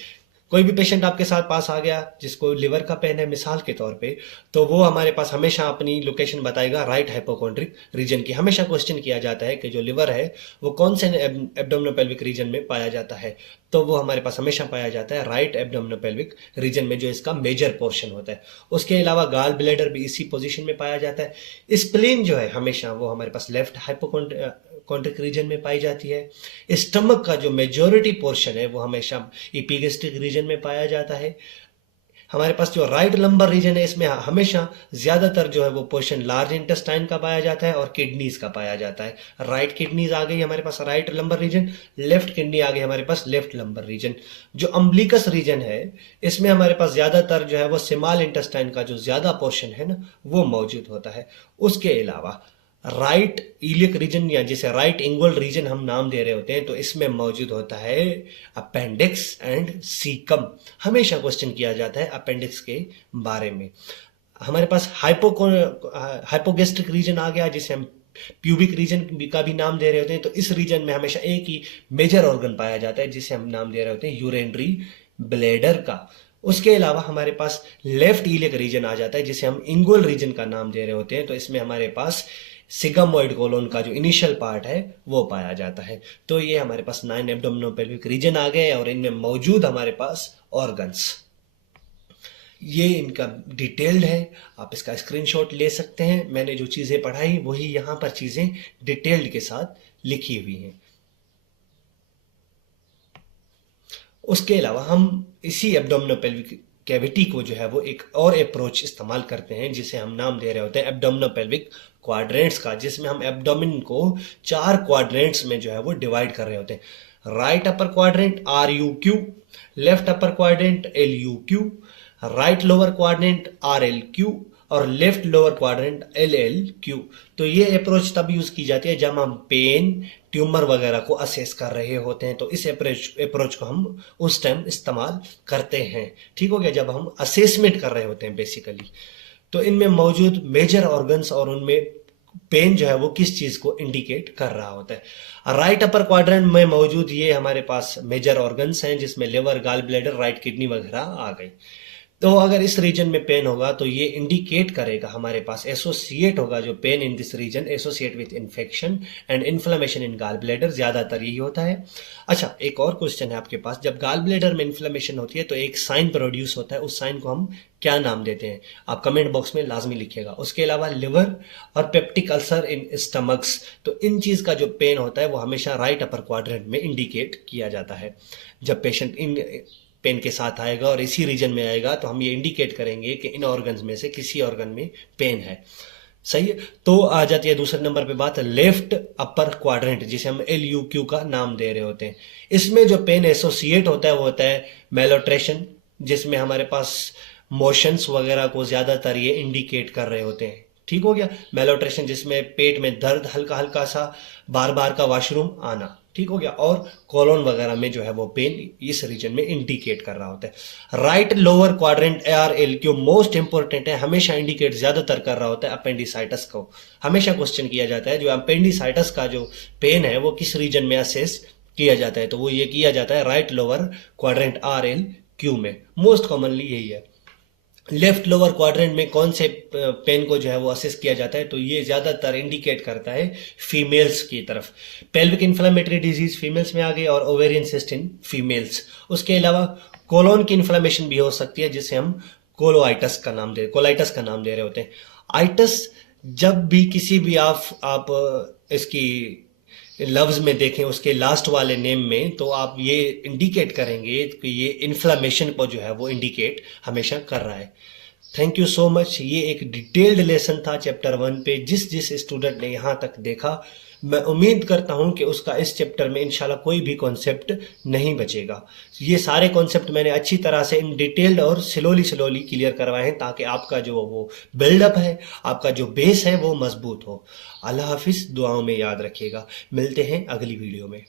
कोई भी पेशेंट आपके साथ पास आ गया जिसको लिवर का पेन है मिसाल के तौर पे, तो वो हमारे पास हमेशा अपनी लोकेशन बताएगा राइट हाइपोकॉन्ड्रिक रीजन की। हमेशा क्वेश्चन किया जाता है कि जो लिवर है वो कौन से एब्डोमिनल पेल्विक रीजन में पाया जाता है, तो वो हमारे पास हमेशा पाया जाता है राइट एब्डोमिनल पेल्विक रीजन में, जो इसका मेजर पोर्शन होता है। उसके अलावा गाल ब्लैडर भी इसी पोजीशन में पाया जाता है। स्प्लीन जो है हमेशा वो हमारे पास लेफ्ट हाइपोकॉन्ड्रिक रीजन में पाई जाती है। स्टमक का जो मेजॉरिटी पोर्शन है वो हमेशा एपिगैस्ट्रिक रीजन में पाया जाता है। हमारे पास जो राइट लंबर रीजन है इसमें हमेशा ज्यादातर जो है वो पोर्शन लार्ज इंटेस्टाइन का पाया जाता है और किडनीज का पाया जाता है। राइट किडनीज आ गई हमारे पास right lumbar region, left kidney आ गई हमारे पास लेफ्ट लंबर रीजन। जो अम्बिलिकस रीजन है इसमें हमारे पास ज्यादातर जो है वो स्मॉल इंटेस्टाइन का जो ज्यादा पोर्शन है ना वो मौजूद होता है। उसके अलावा राइट इलियक रीजन या जिसे राइट इंगुअल रीजन हम नाम दे रहे होते हैं, तो इसमें मौजूद होता है अपेंडिक्स एंड सीकम। हमेशा क्वेश्चन किया जाता है अपेंडिक्स के बारे में। हमारे पास हाइपोगैस्ट्रिक रीजन आ गया जिसे हम प्यूबिक रीजन का भी नाम दे रहे होते हैं। तो इस रीजन में हमेशा एक ही मेजर ऑर्गन पाया जाता है जिसे हम नाम दे रहे होते हैं यूरिनरी ब्लैडर का। उसके अलावा हमारे पास लेफ्ट इलियक रीजन आ जाता है जिसे हम इंगुअल रीजन का नाम दे रहे होते हैं। तो इसमें हमारे पास सिगमोइड कोलोन का जो इनिशियल पार्ट है वो पाया जाता है। तो ये हमारे पास 9 एब्डोमिनल पेल्विक रीजन आ गए और इनमें मौजूद हमारे पास ऑर्गन्स। ये इनका डिटेल्ड है, आप इसका स्क्रीनशॉट ले सकते हैं। मैंने जो चीजें पढ़ाई वही यहां पर चीजें डिटेल्ड के साथ लिखी हुई हैं। उसके अलावा हम इसी एब्डोमिनल पेल्विक कैविटी को जो है वो एक और अप्रोच इस्तेमाल करते हैं जिसे हम नाम दे रहे होते हैं एब्डोमिनल पेल्विक क्वाड्रेंट्स का, जिसमें हम एब्डोमिन को 4 क्वाड्रेंट्स में जो है वो डिवाइड कर रहे होते हैं। Right upper quadrant RUQ, left upper quadrant LUQ, right lower quadrant RLQ और लेफ्ट लोअर क्वाड्रेंट LLQ। तो ये अप्रोच तब यूज की जाती है जब हम पेन, ट्यूमर वगैरह को असेस कर रहे होते हैं, तो इस अप्रोच को हम उस टाइम इस्तेमाल करते हैं। ठीक हो गया, जब हम असेसमेंट कर रहे होते हैं बेसिकली। तो इनमें मौजूद मेजर ऑर्गन्स और उनमें पेन जो है वो किस चीज को इंडिकेट कर रहा होता है। राइट अपर क्वाड्रेंट में मौजूद ये हमारे पास मेजर ऑर्गन्स हैं, जिसमें liver, gall bladder, right kidney वगैरह आ गई। तो अगर इस रीजन में पेन होगा तो ये इंडिकेट करेगा, हमारे पास एसोसिएट होगा, जो pain in this region associate with infection and inflammation in gall bladder, ज्यादातर यही होता है। अच्छा, एक और क्वेश्चन है आपके पास, जब गाल ब्लैडर में इन्फ्लेमेशन होती है तो एक साइन प्रोड्यूस होता है, उस साइन को हम क्या नाम देते हैं? आप कमेंट बॉक्स में लाजमी लिखिएगा। उसके अलावा लिवर और पेप्टिक अल्सर इन स्टमक्स, तो इन चीज का जो पेन होता है वो हमेशा राइट अपर क्वाड्रेंट में इंडिकेट किया जाता है। जब पेशेंट इन पेन के साथ आएगा और इसी रीजन में आएगा तो हम ये इंडिकेट करेंगे कि इन ऑर्गन्स में से किसी ऑर्गन में पेन है। सही है। तो आ जाती है दूसरे नंबर पे बात, लेफ्ट अपर क्वाड्रेंट, जिसे हम LUQ का नाम दे रहे होते हैं। इसमें जो पेन एसोसिएट होता है वो होता है मेलोट्रेशन, जिसमें हमारे पास मोशंस वगैरह को ज्यादातर ये इंडिकेट कर रहे होते हैं। ठीक हो गया, मेलोट्रेशन जिसमें पेट में दर्द, हल्का हल्का सा बार बार का वॉशरूम आना। ठीक हो गया, और कॉलोन वगैरह में जो है वो पेन इस रीजन में इंडिकेट कर रहा होता है। Right lower quadrant ARLQ most important है, हमेशा इंडिकेट ज्यादातर कर रहा होता है अपेंडिसाइटिस को। हमेशा क्वेश्चन किया जाता है जो अपेंडिसाइटिस का जो पेन है वो किस रीजन में असेस किया जाता है, तो वो ये किया जाता है राइट लोअर क्वाड्रेंट RLQ में। मोस्ट कॉमनली यही है। लेफ्ट लोअर क्वाड्रेंट में कौन से पेन को जो है वो असेस किया जाता है, तो ये ज्यादातर इंडिकेट करता है फीमेल्स की तरफ। पेल्विक इन्फ्लेमेटरी डिजीज फीमेल्स में आ गई, और ओवेरियन सिस्ट इन फीमेल्स। उसके अलावा कोलोन की इन्फ्लेमेशन भी हो सकती है, जिसे हम कोलाइटिस का नाम दे रहे होते हैं। आइटिस जब भी किसी भी आप इसकी लफ्ज में देखें उसके लास्ट वाले नेम में, तो आप ये इंडिकेट करेंगे कि ये इन्फ्लामेशन को जो है वो इंडिकेट हमेशा कर रहा है। Thank you so much. ये एक डिटेल्ड लेसन था चैप्टर 1 पे। जिस स्टूडेंट ने यहाँ तक देखा, मैं उम्मीद करता हूँ कि उसका इस चैप्टर में इंशाल्लाह कोई भी कॉन्सेप्ट नहीं बचेगा। ये सारे कॉन्सेप्ट मैंने अच्छी तरह से इन डिटेल्ड और स्लोली क्लियर करवाए हैं, ताकि आपका जो वो बिल्डअप है, आपका जो बेस है वो मजबूत हो। अल्लाह हाफिज, दुआओं में याद रखिएगा। मिलते हैं अगली वीडियो में।